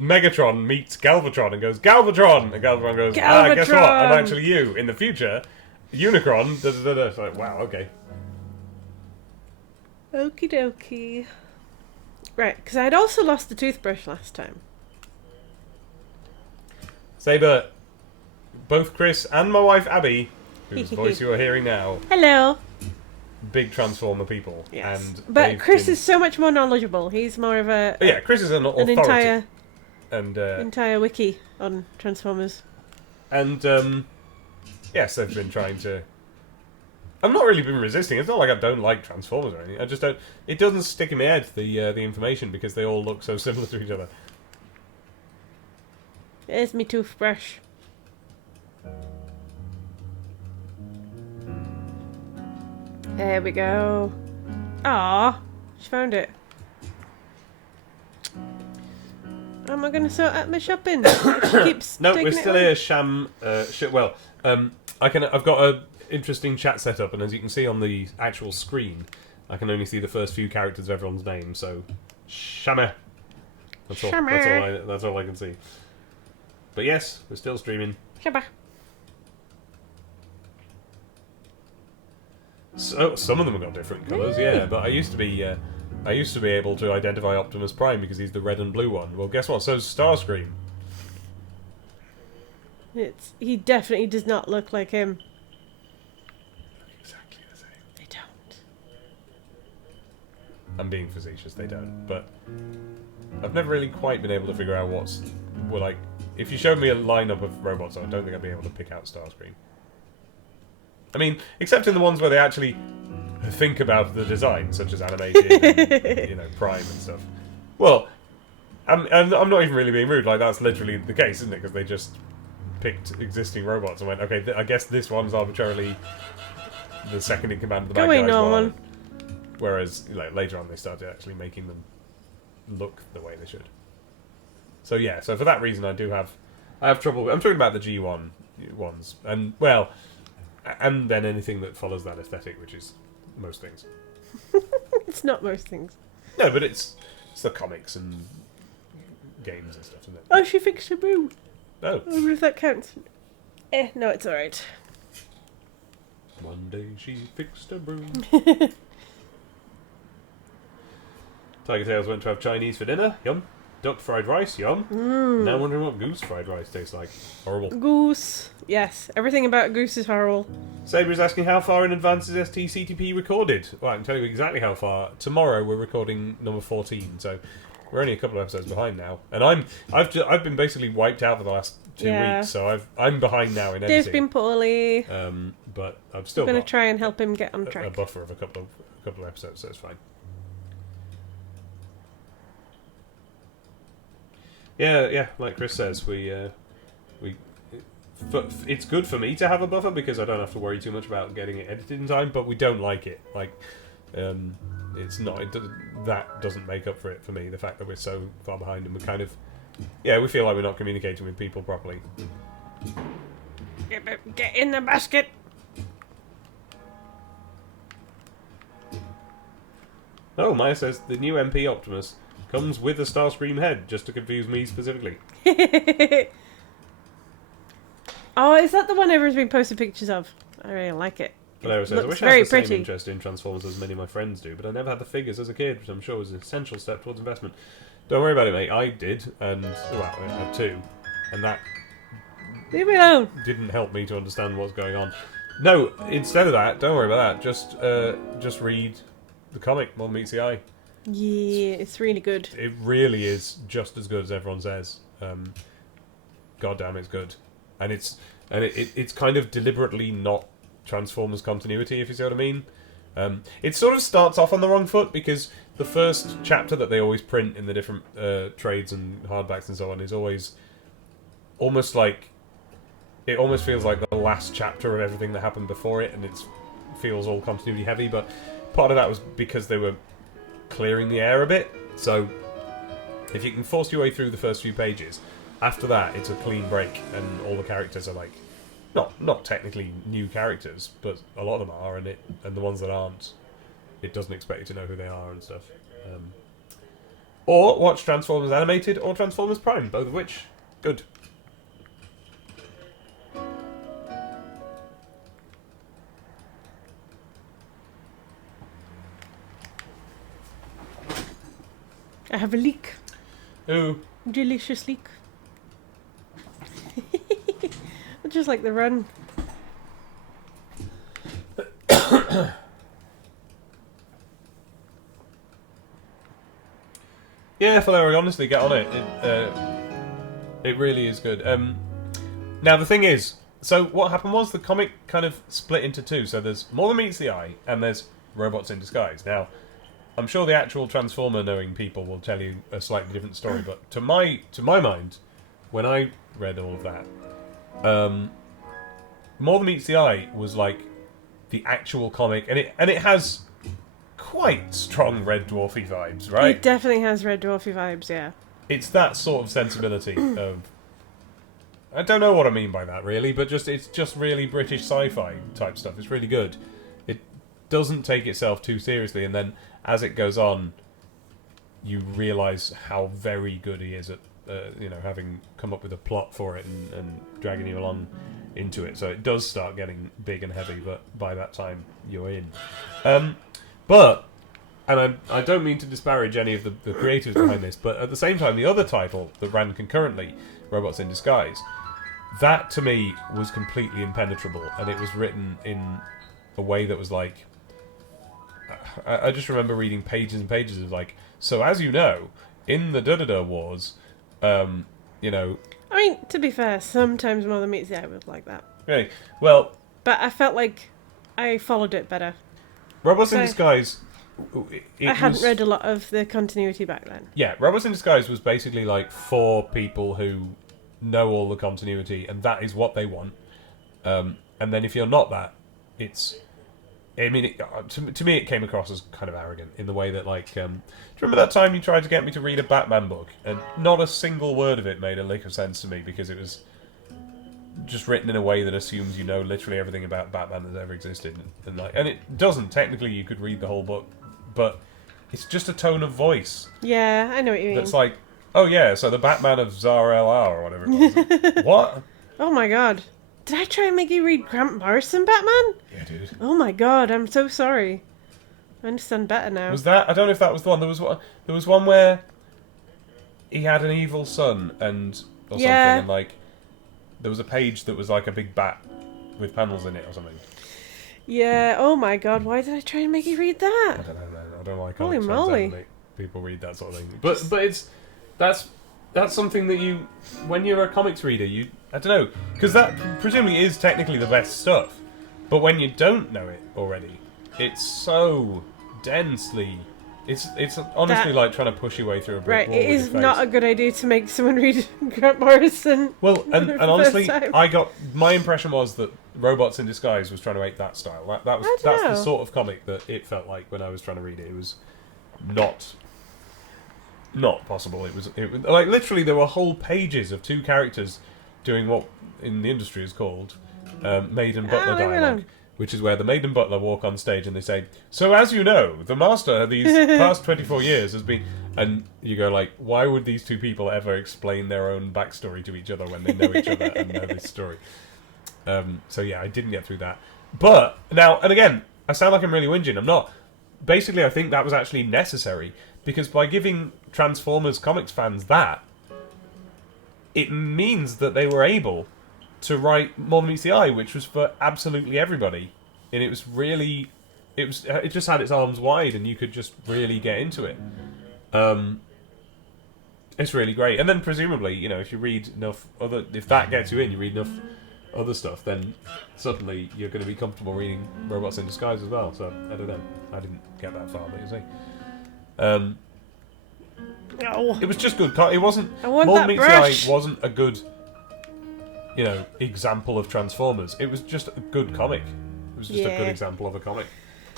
Megatron meets Galvatron and goes Galvatron, and Galvatron goes guess what? I'm Galvatron! actually you in the future. Unicron. Da, da, da, da. It's like wow, okay. Okie dokie. Right, because I'd also lost the toothbrush last time. Saber, both Chris and my wife Abby, whose voice you are hearing now, Hello. big Transformer people. Yes. And But Chris is so much more knowledgeable. He's more of a... yeah, Chris is an authority. Entire wiki on Transformers. And, yes, they've been trying to... I've not really been resisting. It's not like I don't like Transformers or anything. I just don't... It doesn't stick in my head, the information, because they all look so similar to each other. There's me toothbrush. There we go. Ah, she found it. How am I going to sort out my shopping? She keeps No, taking we're it still away. here, Sham. I've got a interesting chat set up, and as you can see on the actual screen, I can only see the first few characters of everyone's name. So, Shama. That's all I can see. But yes, we're still streaming. Shabba. So some of them have got different colours, yeah. But I used to be able to identify Optimus Prime because he's the red and blue one. Well, guess what? So's Starscream. He definitely does not look like him. Exactly the same. They don't. I'm being facetious. They don't. But I've never really quite been able to figure out like. If you showed me a lineup of robots, I don't think I'd be able to pick out Starscream. I mean, except in the ones where they actually think about the design, such as animated, and, Prime and stuff. Well, I'm not even really being rude. Like that's literally the case, isn't it? Because they just picked existing robots and went, okay, I guess this one's arbitrarily the second in command of the bad guys. Norman. Whereas later on, they started actually making them look the way they should. So yeah, so for that reason, I have trouble. I'm talking about the G1 ones, and then anything that follows that aesthetic, which is most things. It's not most things. No, but it's the comics and games and stuff, isn't it? Oh, she fixed her broom. Oh. I wonder if that counts. No, it's alright. One day she fixed a broom. Tiger Tails went to have Chinese for dinner. Yum. Duck fried rice. Yum. Now wondering what goose fried rice tastes like. Horrible. Goose. Yes, everything about Goose is horrible. Saber is asking how far in advance is STCTP recorded. Well, I can tell you exactly how far. Tomorrow we're recording number 14, so we're only a couple of episodes behind now. And I've been basically wiped out for the last 2 weeks, so I'm behind now in editing. Dave's been poorly. But I've still going to got try and help him get on track. a buffer of a couple of episodes, so it's fine. Yeah, like Chris says, it's good for me to have a buffer because I don't have to worry too much about getting it edited in time. But we don't like it. It's not. That doesn't make up for it for me. The fact that we're so far behind and we're kind of, we feel like we're not communicating with people properly. Get in the basket. Oh, Maya says the new MP Optimus comes with a Starscream head, just to confuse me specifically. Oh, is that the one everyone's been posting pictures of? I really like it. Valero says, I wish I had the same interest in Transformers as many of my friends do, but I never had the figures as a kid, which I'm sure was an essential step towards investment. Don't worry about it, mate. I did, and, I had two, and that Leave me alone. Didn't help me to understand what's going on. No, instead of that, don't worry about that. Just read the comic, Mom Meets the Eye. Yeah, it's really good. It really is just as good as everyone says. God damn, it's good, and it's kind of deliberately not Transformers continuity, if you see what I mean. It sort of starts off on the wrong foot because the first chapter that they always print in the different trades and hardbacks and so on is always almost like it almost feels like the last chapter of everything that happened before it, and it feels all continuity heavy. But part of that was because they were clearing the air a bit. So if you can force your way through the first few pages, after that it's a clean break, and all the characters are like not technically new characters, but a lot of them are, and the ones that aren't, it doesn't expect you to know who they are and stuff. Or watch Transformers Animated or Transformers Prime, both of which good. I have a leak. Ooh. Delicious leak. I just like the run. Yeah, Valerie, honestly, get on it. It really is good. Now, the thing is, so what happened was the comic kind of split into two. So there's More Than Meets the Eye, and there's Robots in Disguise. Now, I'm sure the actual Transformer-knowing people will tell you a slightly different story, but to my mind, when I read all of that, More Than Meets the Eye was like the actual comic, and it has quite strong Red Dwarfy vibes, right? It definitely has Red Dwarfy vibes, yeah. It's that sort of sensibility of... I don't know what I mean by that, really, but it's just really British sci-fi type stuff. It's really good. It doesn't take itself too seriously, and then as it goes on, you realise how very good he is at, having come up with a plot for it and dragging you along into it. So it does start getting big and heavy, but by that time, you're in. But... And I don't mean to disparage any of the creators behind this, but at the same time, the other title that ran concurrently, Robots in Disguise, that to me was completely impenetrable, and it was written in a way that was like... I just remember reading pages and pages of like, so as you know, in the da-da-da wars, I mean, to be fair, sometimes More Than Meets the Eye was like that. Okay, well... But I felt like I followed it better. Robots in Disguise... I hadn't read a lot of the continuity back then. Yeah, Robots in Disguise was basically like for people who know all the continuity, and that is what they want. And then if you're not that, it's... I mean, to me it came across as kind of arrogant in the way that, like... do you remember that time you tried to get me to read a Batman book? And not a single word of it made a lick of sense to me, because it was just written in a way that assumes you know literally everything about Batman that's ever existed. And it doesn't. Technically, you could read the whole book, but it's just a tone of voice. Yeah, I know what you mean. That's like, oh yeah, so the Batman of Zar-El-Ar or whatever it was. What? Oh my god. Did I try and make you read Grant Morrison Batman? Yeah, dude. Oh my god, I'm so sorry. I understand better now. Was that? I don't know if that was the one. There was one where he had an evil son or something, and like there was a page that was like a big bat with panels in it or something. Yeah, oh my god, why did I try and make you read that? I don't know, man. I don't like Holy comics moly. that make people read that sort of thing. But that's something that you, when you're a comics reader, I don't know, because that presumably is technically the best stuff. But when you don't know it already, it's so densely... It's honestly like trying to push your way through a brick wall. Right, it with is your not face. a good idea to make someone read Grant Morrison. Well, and for the honestly, first time. my impression was that Robots in Disguise was trying to make that style. That's know. the sort of comic that it felt like when I was trying to read it. It was not possible. It was like literally there were whole pages of two characters doing what in the industry is called maid and butler leave me dialogue, alone. which is where the maid and butler walk on stage and they say, "So as you know, the master these past 24 years has been," and you go like, why would these two people ever explain their own backstory to each other when they know each other and know this story? So yeah, I didn't get through that. But now, and again, I sound like I'm really whinging. I'm not. Basically, I think that was actually necessary, because by giving Transformers comics fans that, it means that they were able to write More Than Meets the Eye, which was for absolutely everybody, and it was really, it just had its arms wide, and you could just really get into it. It's really great, and then presumably, if you read enough if that gets you in, you read enough other stuff, then suddenly you're going to be comfortable reading Robots in Disguise as well. So I don't know, I didn't get that far, but you see. No. It was just good. It wasn't. I want More that Than Meets brush. the Eye wasn't a good, example of Transformers. It was just a good comic. It was just a good Yeah. example of a comic.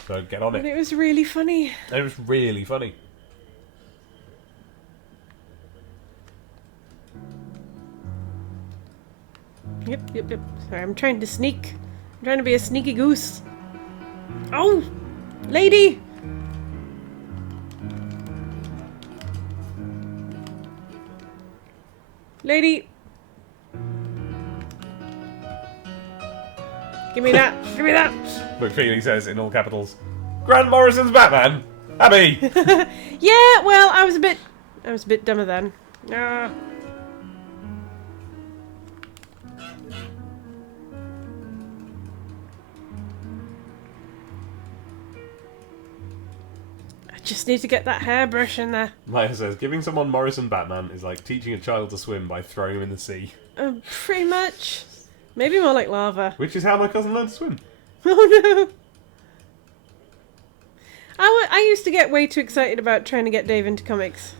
So get on But it. it was really funny. And it was really funny. Yep. Sorry, I'm trying to sneak. I'm trying to be a sneaky goose. Oh! Lady! Lady! Give me that! Give me that! McFeely says in all capitals, Grant Morrison's Batman. Abby. Yeah, well, I was a bit dumber then. Ah. Just need to get that hairbrush in there. Maya says, giving someone Morrison Batman is like teaching a child to swim by throwing him in the sea. Pretty much. Maybe more like lava. Which is how my cousin learned to swim. Oh no. I used to get way too excited about trying to get Dave into comics.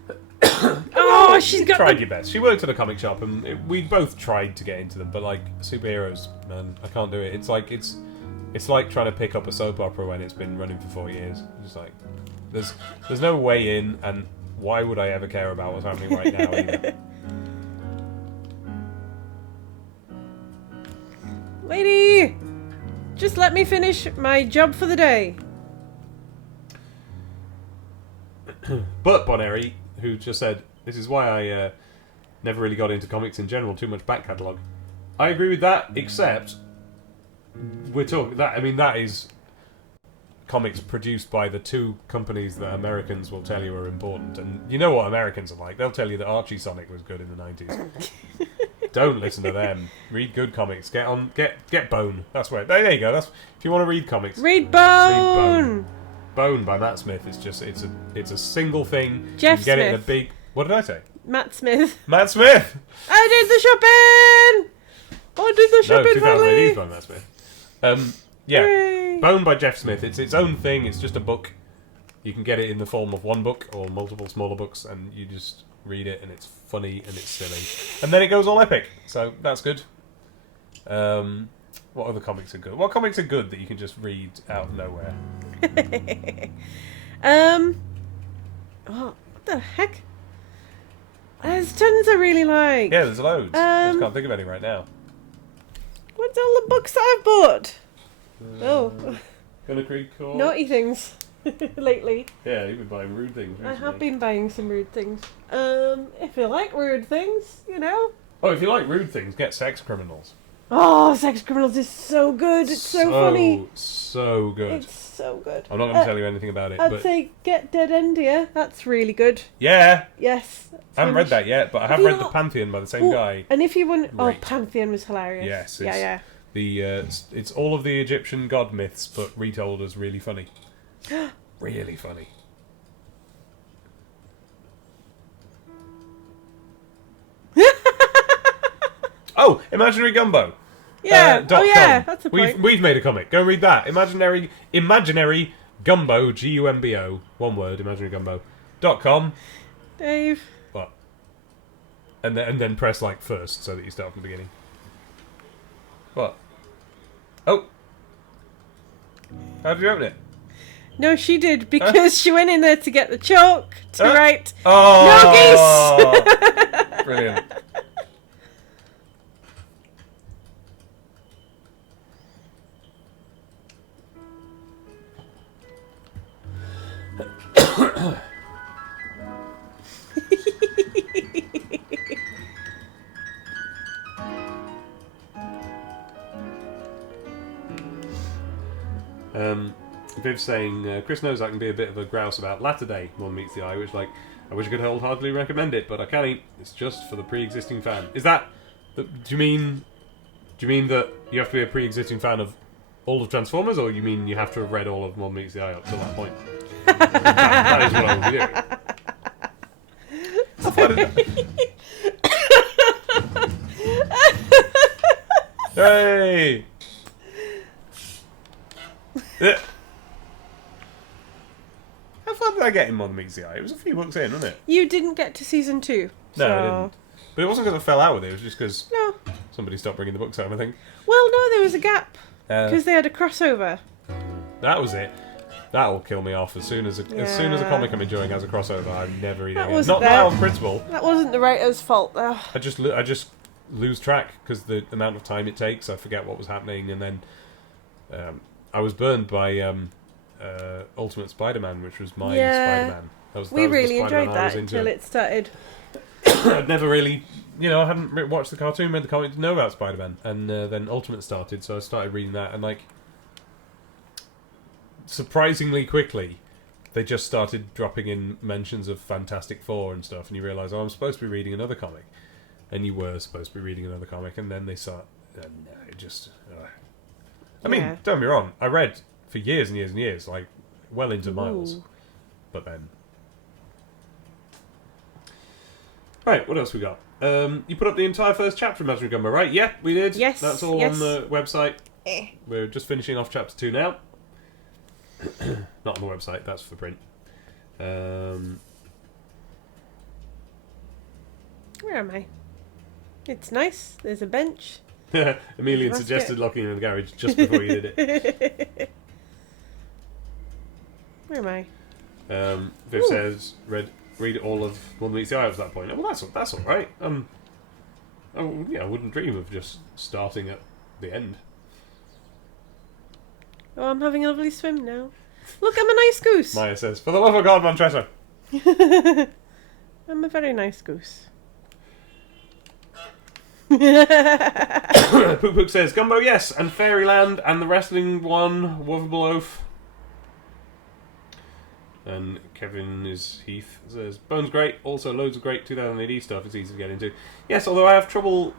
Oh, she's got tried your best. She worked at a comic shop, and we both tried to get into them. But like superheroes, man, I can't do it. It's like trying to pick up a soap opera when it's been running for 4 years. Just like there's no way in, and why would I ever care about what's happening right now? Either? Lady, just let me finish my job for the day. But Boneri, who just said, this is why I never really got into comics in general, too much back catalogue. I agree with that, except we're talking that. I mean, that is comics produced by the two companies that Americans will tell you are important, and you know what Americans are like. They'll tell you that Archie Sonic was good in the 90s. Don't listen to them. Read good comics. Get Bone. That's where. There you go. That's if you want to read comics. Read Bone. Read Bone. Bone by Matt Smith is just it's a single thing. Jeff you can get Smith. it in a big. What did I say? Matt Smith. Matt Smith. I did the shopping. I did the No, shopping 2008 finally. by Matt Smith. Yeah. Hooray. Bone by Jeff Smith. It's its own thing. It's just a book. You can get it in the form of one book or multiple smaller books, and you just read it, and it's funny and it's silly, and then it goes all epic. So that's good. What other comics are good? What comics are good that you can just read out of nowhere? What the heck? There's tons I really like. Yeah, there's loads. I just can't think of any right now. What's all the books that I've bought? Gonna Creek Court. Naughty things lately. Yeah, you've been buying rude things recently. I have been buying some rude things. If you like rude things, you know. Oh, if you like rude things, get Sex Criminals. Oh, Sex Criminals is so good. It's so funny. So good. It's so good. I'm not going to tell you anything about it, I'd but say Get Dead India. That's really good. yeah, Yes. I haven't read that yet, but I have you read not- The Pantheon by the same guy. And if you want, Great. Pantheon was hilarious. Yes, Yeah. it's all of the Egyptian god myths, but retold as really funny. Really funny. Oh, Imaginary Gumbo. Yeah. .com. That's a point. We've made a comic. Go read that. Imaginary Gumbo, Gumbo, one word, imaginarygumbo.com. Dave. What? And then press like first so that you start from the beginning. What? Oh. How did you open it? No, she did because she went in there to get the chalk to write. Oh! No geese. Brilliant. Viv's saying, Chris knows I can be a bit of a grouse about Latter Day One Meets the Eye, which, like, I wish I could wholeheartedly recommend it, but I can't. It's just for the pre-existing fan. Is that... Do you mean that you have to be a pre-existing fan of all of Transformers, or you mean you have to have read all of One Meets the Eye up to that point? that is what I will be doing. Hey! How far did I get in One Meets the Eye? It was a few books in, wasn't it? You didn't get to season 2. No, so... I didn't. But it wasn't because I fell out with it. It was just because No. somebody stopped bringing the books home, I think. Well, no, there was a gap Uh, because they had a crossover. that was it. That'll kill me off as soon as a comic I'm enjoying has a crossover. I'm never reading That it. wasn't Not there. out of principle. That wasn't the writer's fault, though. I just lose track because the amount of time it takes. I forget what was happening, and then I was burned by Ultimate Spider-Man, which was my Spider-Man. We really Spider-Man enjoyed I was that into. until it started. I'd never really, I hadn't watched the cartoon, read the comic, didn't know about Spider-Man, and then Ultimate started, so I started reading that, and like, surprisingly quickly, they just started dropping in mentions of Fantastic Four and stuff, and you realise, oh, I'm supposed to be reading another comic, and you were supposed to be reading another comic, and then they start, and it just, I mean, don't get me wrong, I read for years and years and years, like, well into miles, but then. Right, what else we got? You put up the entire first chapter of Magic Gumbo, right? Yeah, we did. Yes, That's all yes. on the website. We're just finishing off chapter 2 now. Not on the website, that's for print. Where am I? It's nice. There's a bench. Emelian Let's suggested locking you in the garage just before you did it. Where am I? Viv Ooh. says, read all of One Meets the Eye up to that point. Well, that's all right. I wouldn't dream of just starting at the end. Oh, I'm having a lovely swim now. Look, I'm a nice goose. Maya says, for the love of God, Montressa. I'm a very nice goose. Pook Pook says, Gumbo, yes, and Fairyland, and the wrestling one, Wolfable Oath. And Kevin is Heath says, Bone's great, also loads of great 2000 AD stuff, it's easy to get into. Yes, although I have trouble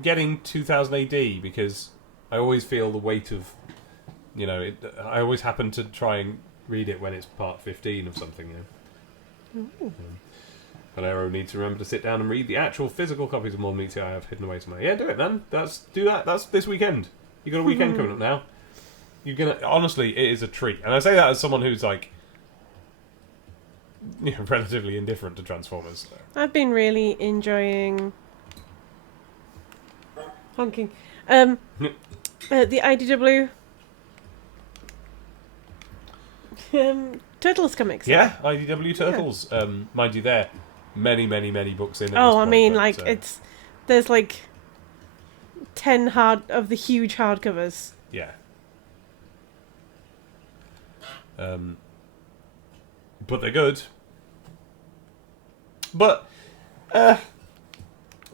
getting 2000 AD because I always feel the weight of, I always happen to try and read it when it's part 15 of something, but I need to remember to sit down and read the actual physical copies of Modern Meets I have hidden away somewhere. Yeah, do it, man. Do that. That's this weekend. You got a weekend coming up now. You're gonna honestly, it is a treat, and I say that as someone who's like, relatively indifferent to Transformers. I've been really enjoying honking. The IDW Turtles comics. Yeah, IDW Turtles. Mind you, there many books in. At this Oh, I point, mean, but, there's like 10 of the huge hardcovers. Yeah. But they're good. But I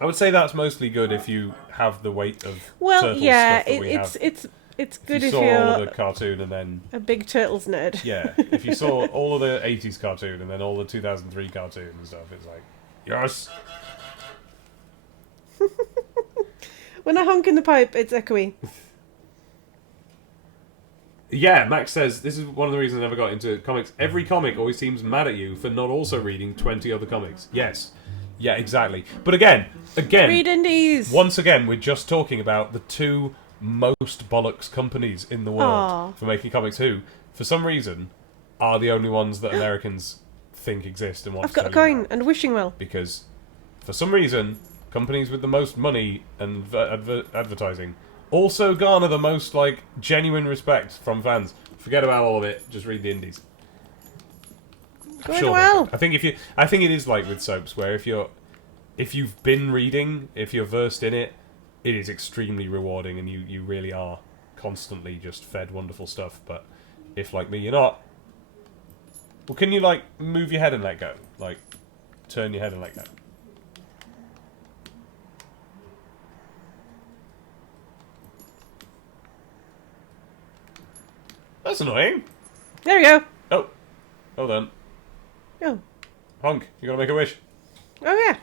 would say that's mostly good if you have the weight of Turtles stuff that we have. It's good if if you saw you're all of the cartoon and then a big Turtles nerd. yeah, if you saw all of the 80s cartoon and then all the 2003 cartoon and stuff, it's like yes. When I honk in the pipe, it's echoey. Yeah, Max says, this is one of the reasons I never got into comics. Every comic always seems mad at you for not also reading 20 other comics. Yes. Yeah, exactly. But again, Read indies! once again, we're just talking about the two most bollocks companies in the world for making comics who, for some reason, are the only ones that Americans think exist and want I've to got a tell you coin about. and wishing well. Because, for some reason, companies with the most money and advertising also garner the most genuine respect from fans. Forget about all of it. Just read the indies. Going well. I think it is like with soaps, where if you've been reading, if you're versed in it, it is extremely rewarding, and you really are constantly just fed wonderful stuff. But if, like me, you're not, well, can you move your head and let go? Turn your head and let go. That's annoying. There we go. Oh, hold on. Oh. Honk, you gotta make a wish. Oh, yeah.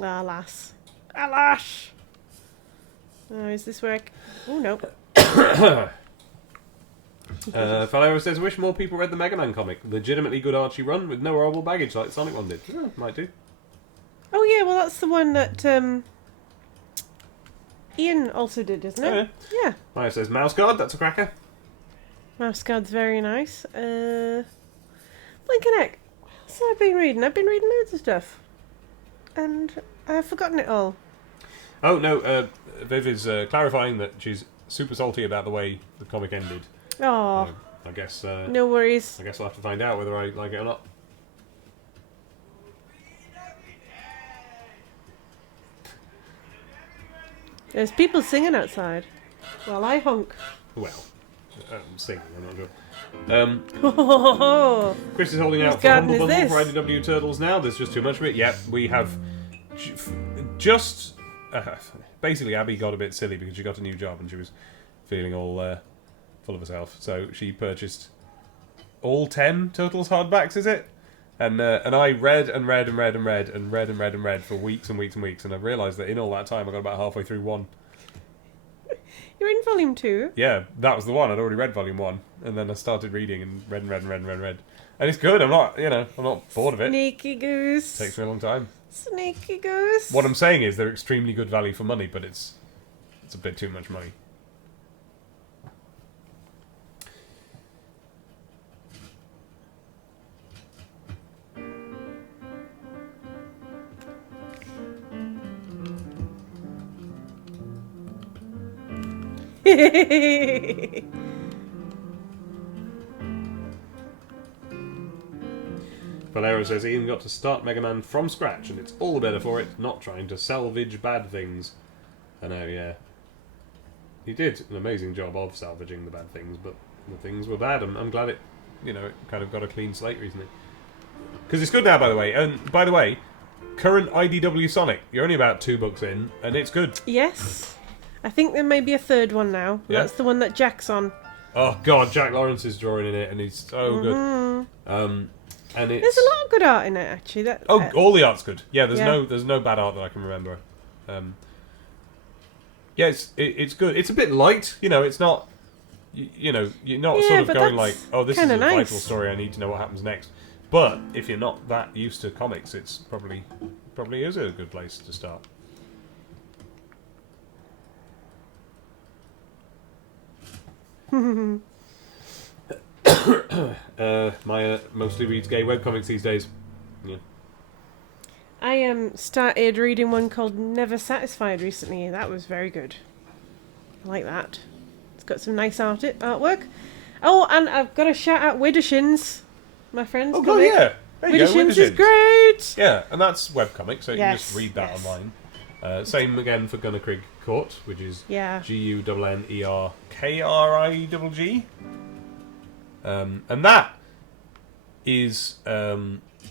Alas. Alas! Oh, is this where Oh, no. Falero says, wish more people read the Mega Man comic. Legitimately good Archie run with no horrible baggage like Sonic one did. Yeah, might do. Oh, yeah, well, that's the one that Ian also did, isn't it? Oh, yeah. Maya says, Mouse Guard, that's a cracker. Mouse Guard's very nice. Blinking Heck. What's I've been reading? I've been reading loads of stuff. And I've forgotten it all. Oh, no, Viv is clarifying that she's super salty about the way the comic ended. Oh, I guess... no worries. I guess I'll have to find out whether I like it or not. There's people singing outside while I honk. Well, singing, I'm not sure. Chris is holding out Whose for a garden humble is bundle for this? IDW Turtles now. There's just too much of it. Yep, we have just... basically, Abby got a bit silly because she got a new job and she was feeling all full of herself. So she purchased all 10 Turtles hardbacks, is it? And I read for weeks and weeks and weeks, and I realised that in all that time I got about halfway through one. You're in volume 2. Yeah, that was the one. I'd already read volume 1, and then I started reading and read and read and read and read and read. And it's good. I'm not bored of it. Sneaky Goose. Takes me a long time. Sneaky Goose. What I'm saying is they're extremely good value for money, but it's a bit too much money. Valero says Ian got to start Mega Man from scratch, and it's all the better for it, not trying to salvage bad things. I know, yeah. He did an amazing job of salvaging the bad things, but the things were bad. I'm glad it kind of got a clean slate recently. Because it's good now, by the way. And, by the way, current IDW Sonic, you're only about 2 books in, and it's good. Yes. I think there may be a third one now. Yeah. That's the one that Jack's on. Oh, God, Jack Lawrence is drawing in it, and he's so good. And it's... There's a lot of good art in it, actually. all the art's good. Yeah, Yeah. there's no bad art that I can remember. Yeah, it's good. It's a bit light, it's not, you're not sort of but going that's like, oh, this is a kinda nice. vital story, I need to know what happens next. But if you're not that used to comics, it's probably is a good place to start. Maya mostly reads gay webcomics these days. Yeah. I started reading one called Never Satisfied recently. That was very good. I like that. It's got some nice artwork. Oh, and I've got to shout out Widdershins, my friend's Oh, God, comic. yeah. There you go, Widdershins is Widdershins. great. Yeah, and that's webcomic, so you can Yes, just read that yes. online. Same again for Gunnerkrigg Court, which is Yeah. GUNNERKRIGG. And that is a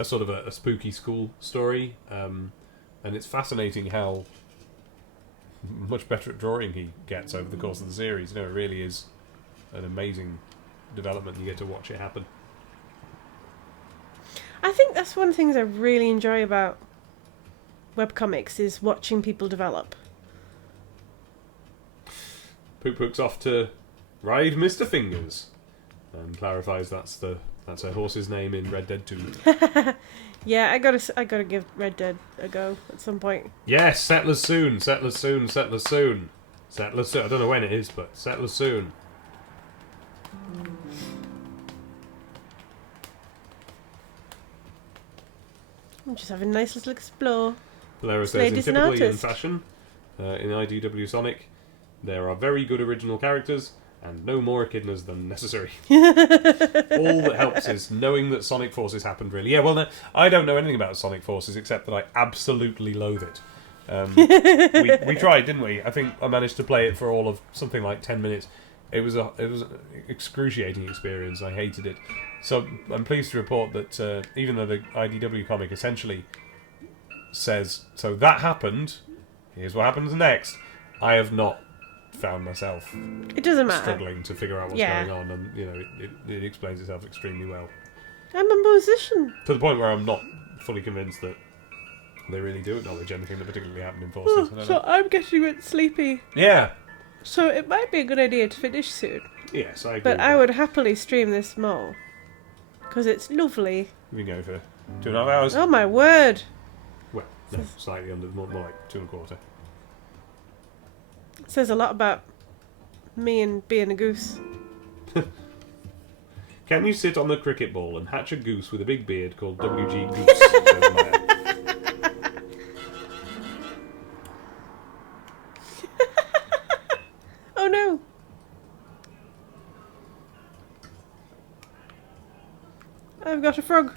sort of a spooky school story, and it's fascinating how much better at drawing he gets over the course of the series. It really is an amazing development. You get to watch it happen. I think that's one of the things I really enjoy about webcomics is watching people develop. Pook Pook's off to ride Mr. Fingers, and clarifies that's her horse's name in Red Dead 2. Yeah, I gotta give Red Dead a go at some point. Yes, settlers soon, settlers soon, settlers soon. Settlers soon. I don't know when it is, but settlers soon. I'm just having a nice little explore. Valero This says, in lady's an typical Ian artist. fashion, in IDW Sonic, there are very good original characters, and no more echidnas than necessary. All that helps is knowing that Sonic Forces happened, really. Yeah, well, no, I don't know anything about Sonic Forces, except that I absolutely loathe it. We tried, didn't we? I think I managed to play it for all of something like 10 minutes. It was an excruciating experience. I hated it. So I'm pleased to report that even though the IDW comic essentially says, so that happened, here's what happens next, I have not found myself It doesn't matter. struggling to figure out what's Yeah. going on, and it explains itself extremely well. I'm a musician. To the point where I'm not fully convinced that they really do acknowledge anything that particularly happened in Forces. I don't So know. I'm getting a bit sleepy. Yeah. So it might be a good idea to finish soon. Yes, I agree. But with I that. would happily stream this more. Because it's lovely. We can go for 2.5 hours. Oh my word. Well, no, slightly under, more like 2.25. It says a lot about me and being a goose. Can you sit on the cricket ball and hatch a goose with a big beard called WG Goose? Says Maya. Oh no. I've got a frog.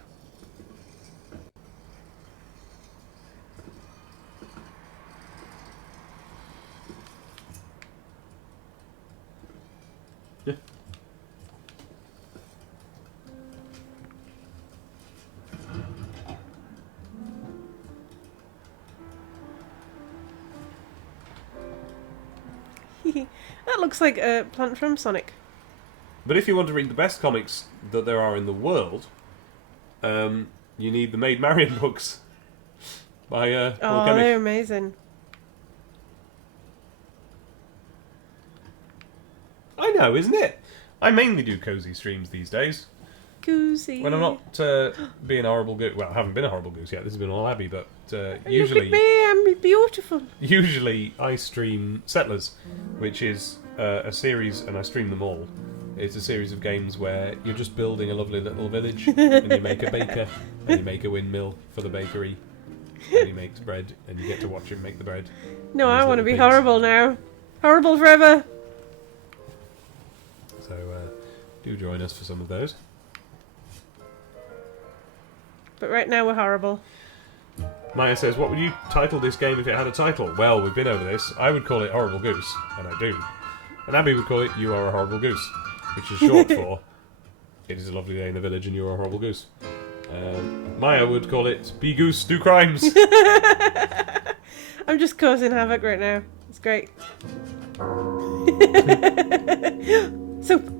Yeah. That looks like a plant from Sonic. But if you want to read the best comics that there are in the world, you need the Maid Marian books by Paul Oh, Kemmick. they're amazing. know, isn't it? I mainly do cozy streams these days. Goosey. When I'm not being a horrible goose. Well, I haven't been a horrible goose yet. This has been all Abby, but Look usually... at me, I'm beautiful. Usually I stream Settlers, which is a series, and I stream them all. It's a series of games where you're just building a lovely little village, and you make a baker, and you make a windmill for the bakery, and he makes bread, and you get to watch him make the bread. No, And I these want to little be pigs. horrible now. Horrible forever. So do join us for some of those. But right now we're horrible. Maya says, what would you title this game if it had a title? Well, we've been over this. I would call it Horrible Goose, and I do. And Abby would call it You Are a Horrible Goose, which is short for It is a lovely day in the village and you are a horrible goose. Maya would call it Be Goose, Do Crimes. I'm just causing havoc right now. It's great. Soup.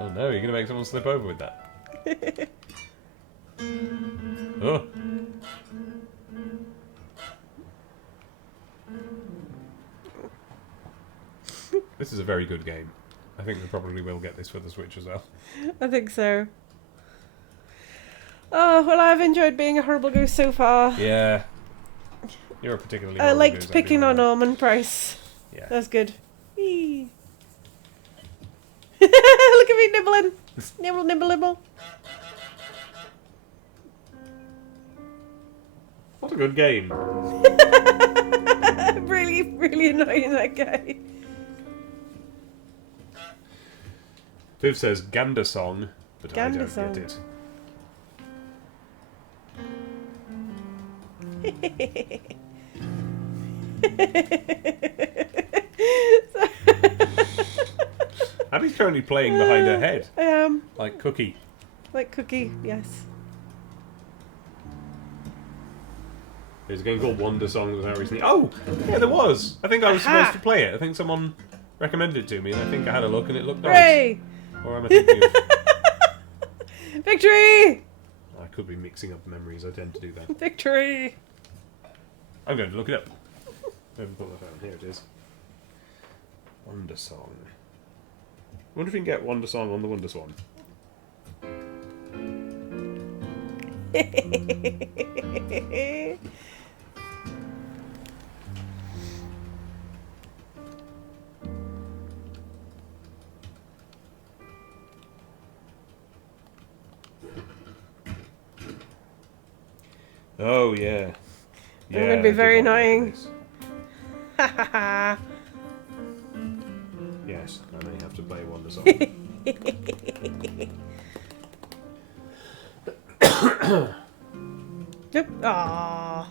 Oh no, you're going to make someone slip over with that. Oh. This is a very good game. I think we probably will get this for the Switch as well. I think so. Oh, well, I've enjoyed being a horrible goose so far. Yeah. You're a particularly I horrible liked goose, picking Abby, on like Norman Price. that. Yeah. That's good. Whee. Look at me nibbling. Nibble, nibble, nibble. What a good game. Really, really annoying, that guy. Viv says Gander Song, but I Gander don't Song. get it. Abby's currently playing behind her head, I am. like Cookie. Like Cookie, yes. There's a game called Wonder Song that was out recently. Oh! Yeah, there was! I think I was Aha! supposed to play it. I think someone recommended it to me, and I think I had a look and it looked nice. Hooray! Or am I thinking of... Victory! I could be mixing up memories, I tend to do that. Victory! I'm going to look it up. I haven't put my phone. Here it is. Wonder Song. I wonder if we can get Wonder Song on the Wonder Swan. Oh, yeah. I'm gonna be I very did like annoying. this. Yes, I may have to play Wonder Song. Yep. Aww.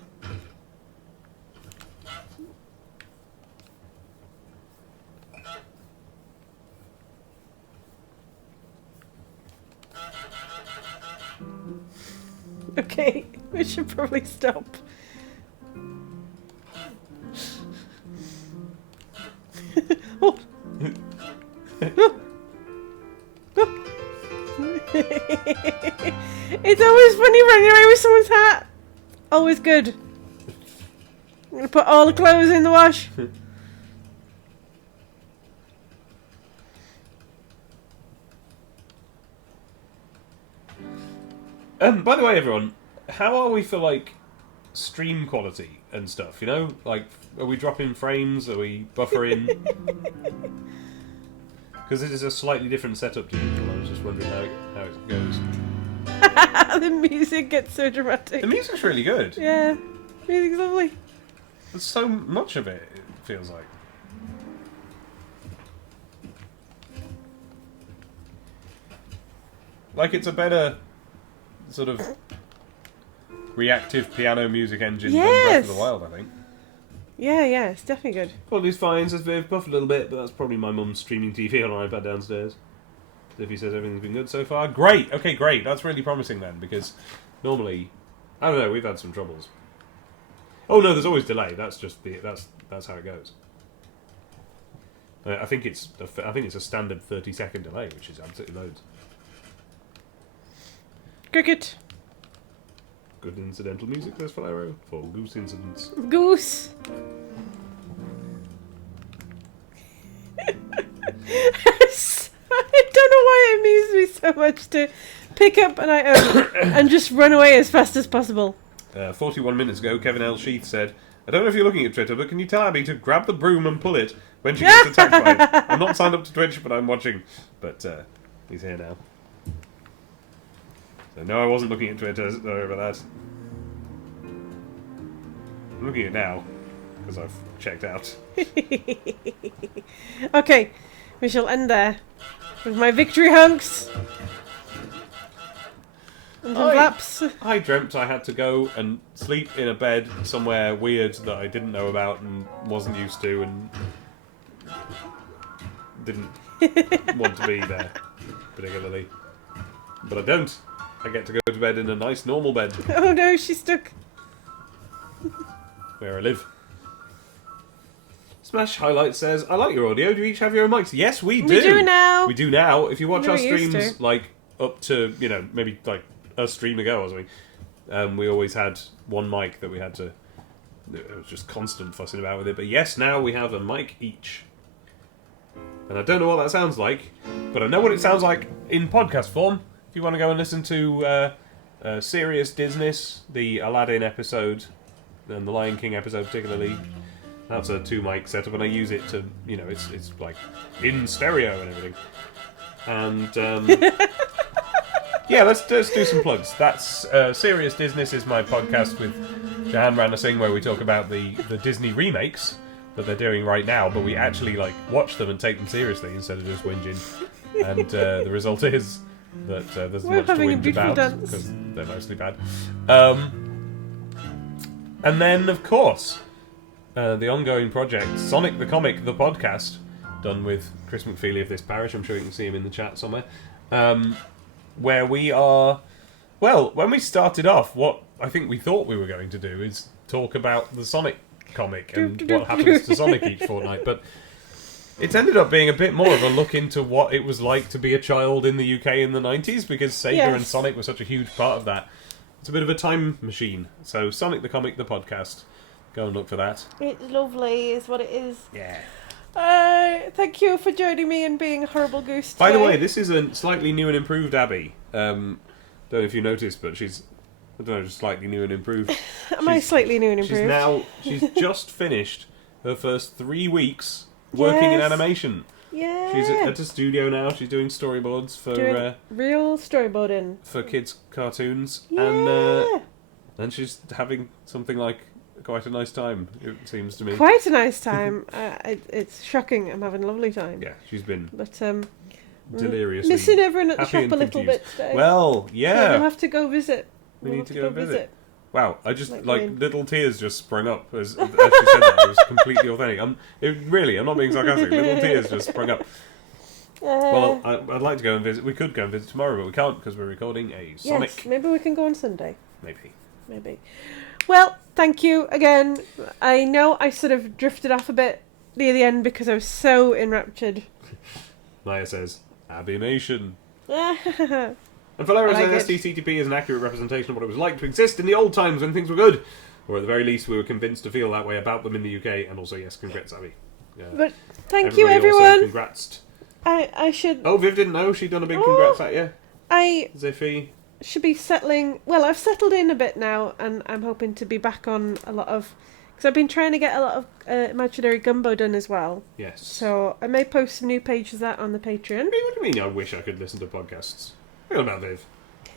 Okay, we should probably stop. Oh. It's always funny running away with someone's hat. Always good. I'm gonna put all the clothes in the wash. By the way, everyone, how are we for, like, stream quality and stuff, you know? Like, are we dropping frames? Are we buffering? Because it is a slightly different setup to usual. I was just wondering how it goes. The music gets so dramatic. The music's really good. Yeah, music's lovely. There's so much of it, it feels like. Like, it's a better sort of reactive piano music engine than Breath of the Yes. Wild, I think. Yeah, yeah, it's definitely good. Quality's fine, says Viv. Buffed a little bit, but that's probably my mum's streaming TV on her iPad downstairs. Zippy says everything's been good so far. Great! Okay, great. That's really promising then, because normally, I don't know, we've had some troubles. Oh no, there's always delay. That's just that's how it goes. I think it's a standard 30-second delay, which is absolutely loads. Cricket. Good incidental music, says Falero, for Goose incidents. Goose. I don't know why it amused me so much to pick up an item and just run away as fast as possible. 41 minutes ago, Kevin L. Sheath said, I don't know if you're looking at Twitter, but can you tell Abby to grab the broom and pull it when she gets attacked by it? I'm not signed up to Twitch, but I'm watching. But he's here now. So no, I wasn't looking at Twitter. Sorry about that. I'm looking at it now, because I've checked out. Okay, we shall end there with my victory hunks and some flaps. I dreamt I had to go and sleep in a bed somewhere weird that I didn't know about and wasn't used to and didn't want to be there particularly. But I don't. I get to go to bed in a nice normal bed Oh no, she's stuck. where I live. Smash Highlight says, I like your audio. Do you each have your own mics? Yes, we do. We do now. We do now. If you watch our We used streams, to. like, up to, maybe, like, a stream ago or something, we always had one mic that we had to... It was just constant fussing about with it. But yes, now we have a mic each. And I don't know what that sounds like, but I know what it sounds like in podcast form. If you want to go and listen to Serious Disness, the Aladdin episode, and the Lion King episode particularly... That's a 2-mic setup, and I use it to, it's like in stereo and everything. And yeah, let's do some plugs. That's Serious Disness is my podcast with Jahan Rana Singh, where we talk about the Disney remakes that they're doing right now, but we actually like watch them and take them seriously instead of just whinging. And the result is that there's We're much to having a whinge beautiful about dance. because they're mostly bad. And then, of course. The ongoing project, Sonic the Comic, the podcast, done with Chris McFeely of This Parish, I'm sure you can see him in the chat somewhere, where we are... Well, when we started off, what I think we thought we were going to do is talk about the Sonic comic and what happens to Sonic each fortnight, but it's ended up being a bit more of a look into what it was like to be a child in the UK in the 90s, because Sega and Sonic were such a huge part of that. It's a bit of a time machine. So, Sonic the Comic, the podcast... Go and look for that. It's lovely, is what it is. Yeah. Thank you for joining me and being a horrible goose today. By the way, this is a slightly new and improved Abby. Don't know if you noticed, but she's, I don't know, just slightly new and improved. Am I slightly new and improved? She's just finished her first 3 weeks working in Yes. animation. Yeah. She's at a studio now. She's doing storyboards for Doing real storyboarding. for kids' cartoons, Yeah. and she's having something like quite a nice time. It seems to me. Quite a nice time. It's shocking. I'm having a lovely time. Yeah, she's been But delirious. missing everyone at the happy shop and a little confused. bit today. Well, So yeah. we'll have to go visit. We We'll need have to go visit. Wow, I just Like like Wayne. little tears just sprung up as she said that. It was completely authentic. I'm not being sarcastic. Little tears just sprung up. Well, I'd like to go and visit. We could go and visit tomorrow, but we can't because we're recording a Sonic. yes, maybe we can go on Sunday. Maybe. Well, thank you again. I know I sort of drifted off a bit near the end because I was so enraptured. Maya says, Abimation. I And Valero like says, STCTP is an accurate representation of what it was like to exist in the old times when things were good. Or at the very least, we were convinced to feel that way about them in the UK. And also, yes, congrats, Abby. But thank you, Everybody also everyone. congrats. I should. Oh, Viv didn't know. She'd done a big congrats at you. I Ziffy. should be settling. Well, I've settled in a bit now, and I'm hoping to be back on a lot of. Because I've been trying to get a lot of imaginary gumbo done as well. Yes. So I may post some new pages of that on the Patreon. What do you mean I wish I could listen to podcasts? What about Viv?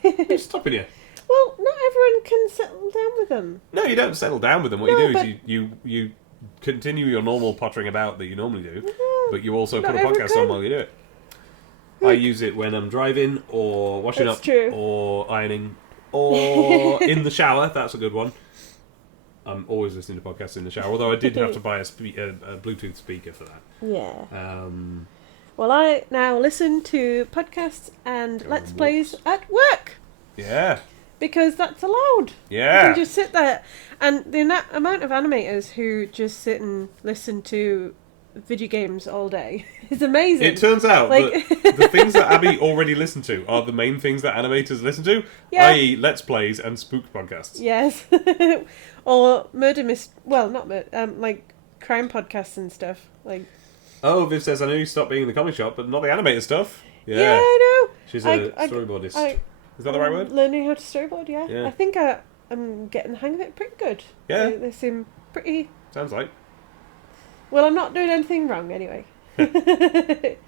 Who's stopping you? Well, not everyone can settle down with them. No, you don't settle down with them. What No, you do but- is you continue your normal pottering about that you normally do, No, but you also not put a everyone podcast on can. while you do it. I use it when I'm driving, or washing That's up, true. or ironing, or in the shower. That's a good one. I'm always listening to podcasts in the shower, although I did have to buy a Bluetooth speaker for that. Yeah. Well, I now listen to podcasts and Let's Plays at work Yeah. because that's allowed. You Yeah. can just sit there. And the amount of animators who just sit and listen to video games all day is amazing. It turns out Like- that the things that Abby already listened to are the main things that animators listen to, Yeah. i.e. Let's Plays and Spook podcasts. Yes. Or murder like crime podcasts and stuff. Like, Oh, Viv says, I know you stopped being in the comic shop, but not the animated stuff. Yeah, I know. She's a storyboardist. Is that the right word? Learning how to storyboard, yeah. Yeah. I think I'm getting the hang of it pretty good. Yeah. They seem pretty... Sounds like. Well, I'm not doing anything wrong anyway. Right,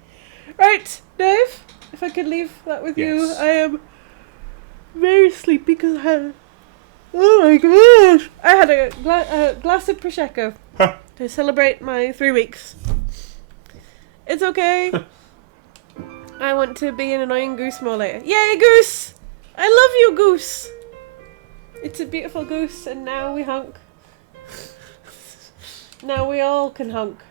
Dave, if I could leave that with you. Yes. I am very sleepy because I had... Oh my gosh! I had a glass of Prosecco to celebrate my 3 weeks. It's okay. I want to be an annoying goose more later. Yay, Goose! I love you, Goose! It's a beautiful goose, and now we honk. Now we all can honk.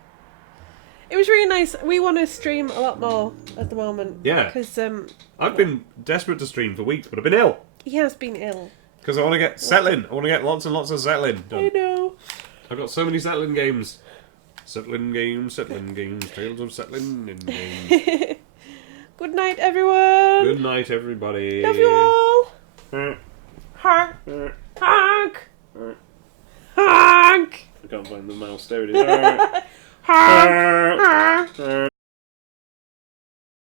It was really nice. We want to stream a lot more at the moment. Yeah. Because I've been desperate to stream for weeks, but I've been ill. he has been ill. Because I want to get settling. I want to get lots and lots of settling done. I know. I've got so many settling games. Settling games, tales of settling in games. Good night, everyone. Good night, everybody. Love you all. I Honk. Honk. Honk. can't find the mouse. There it is. Honk. Honk.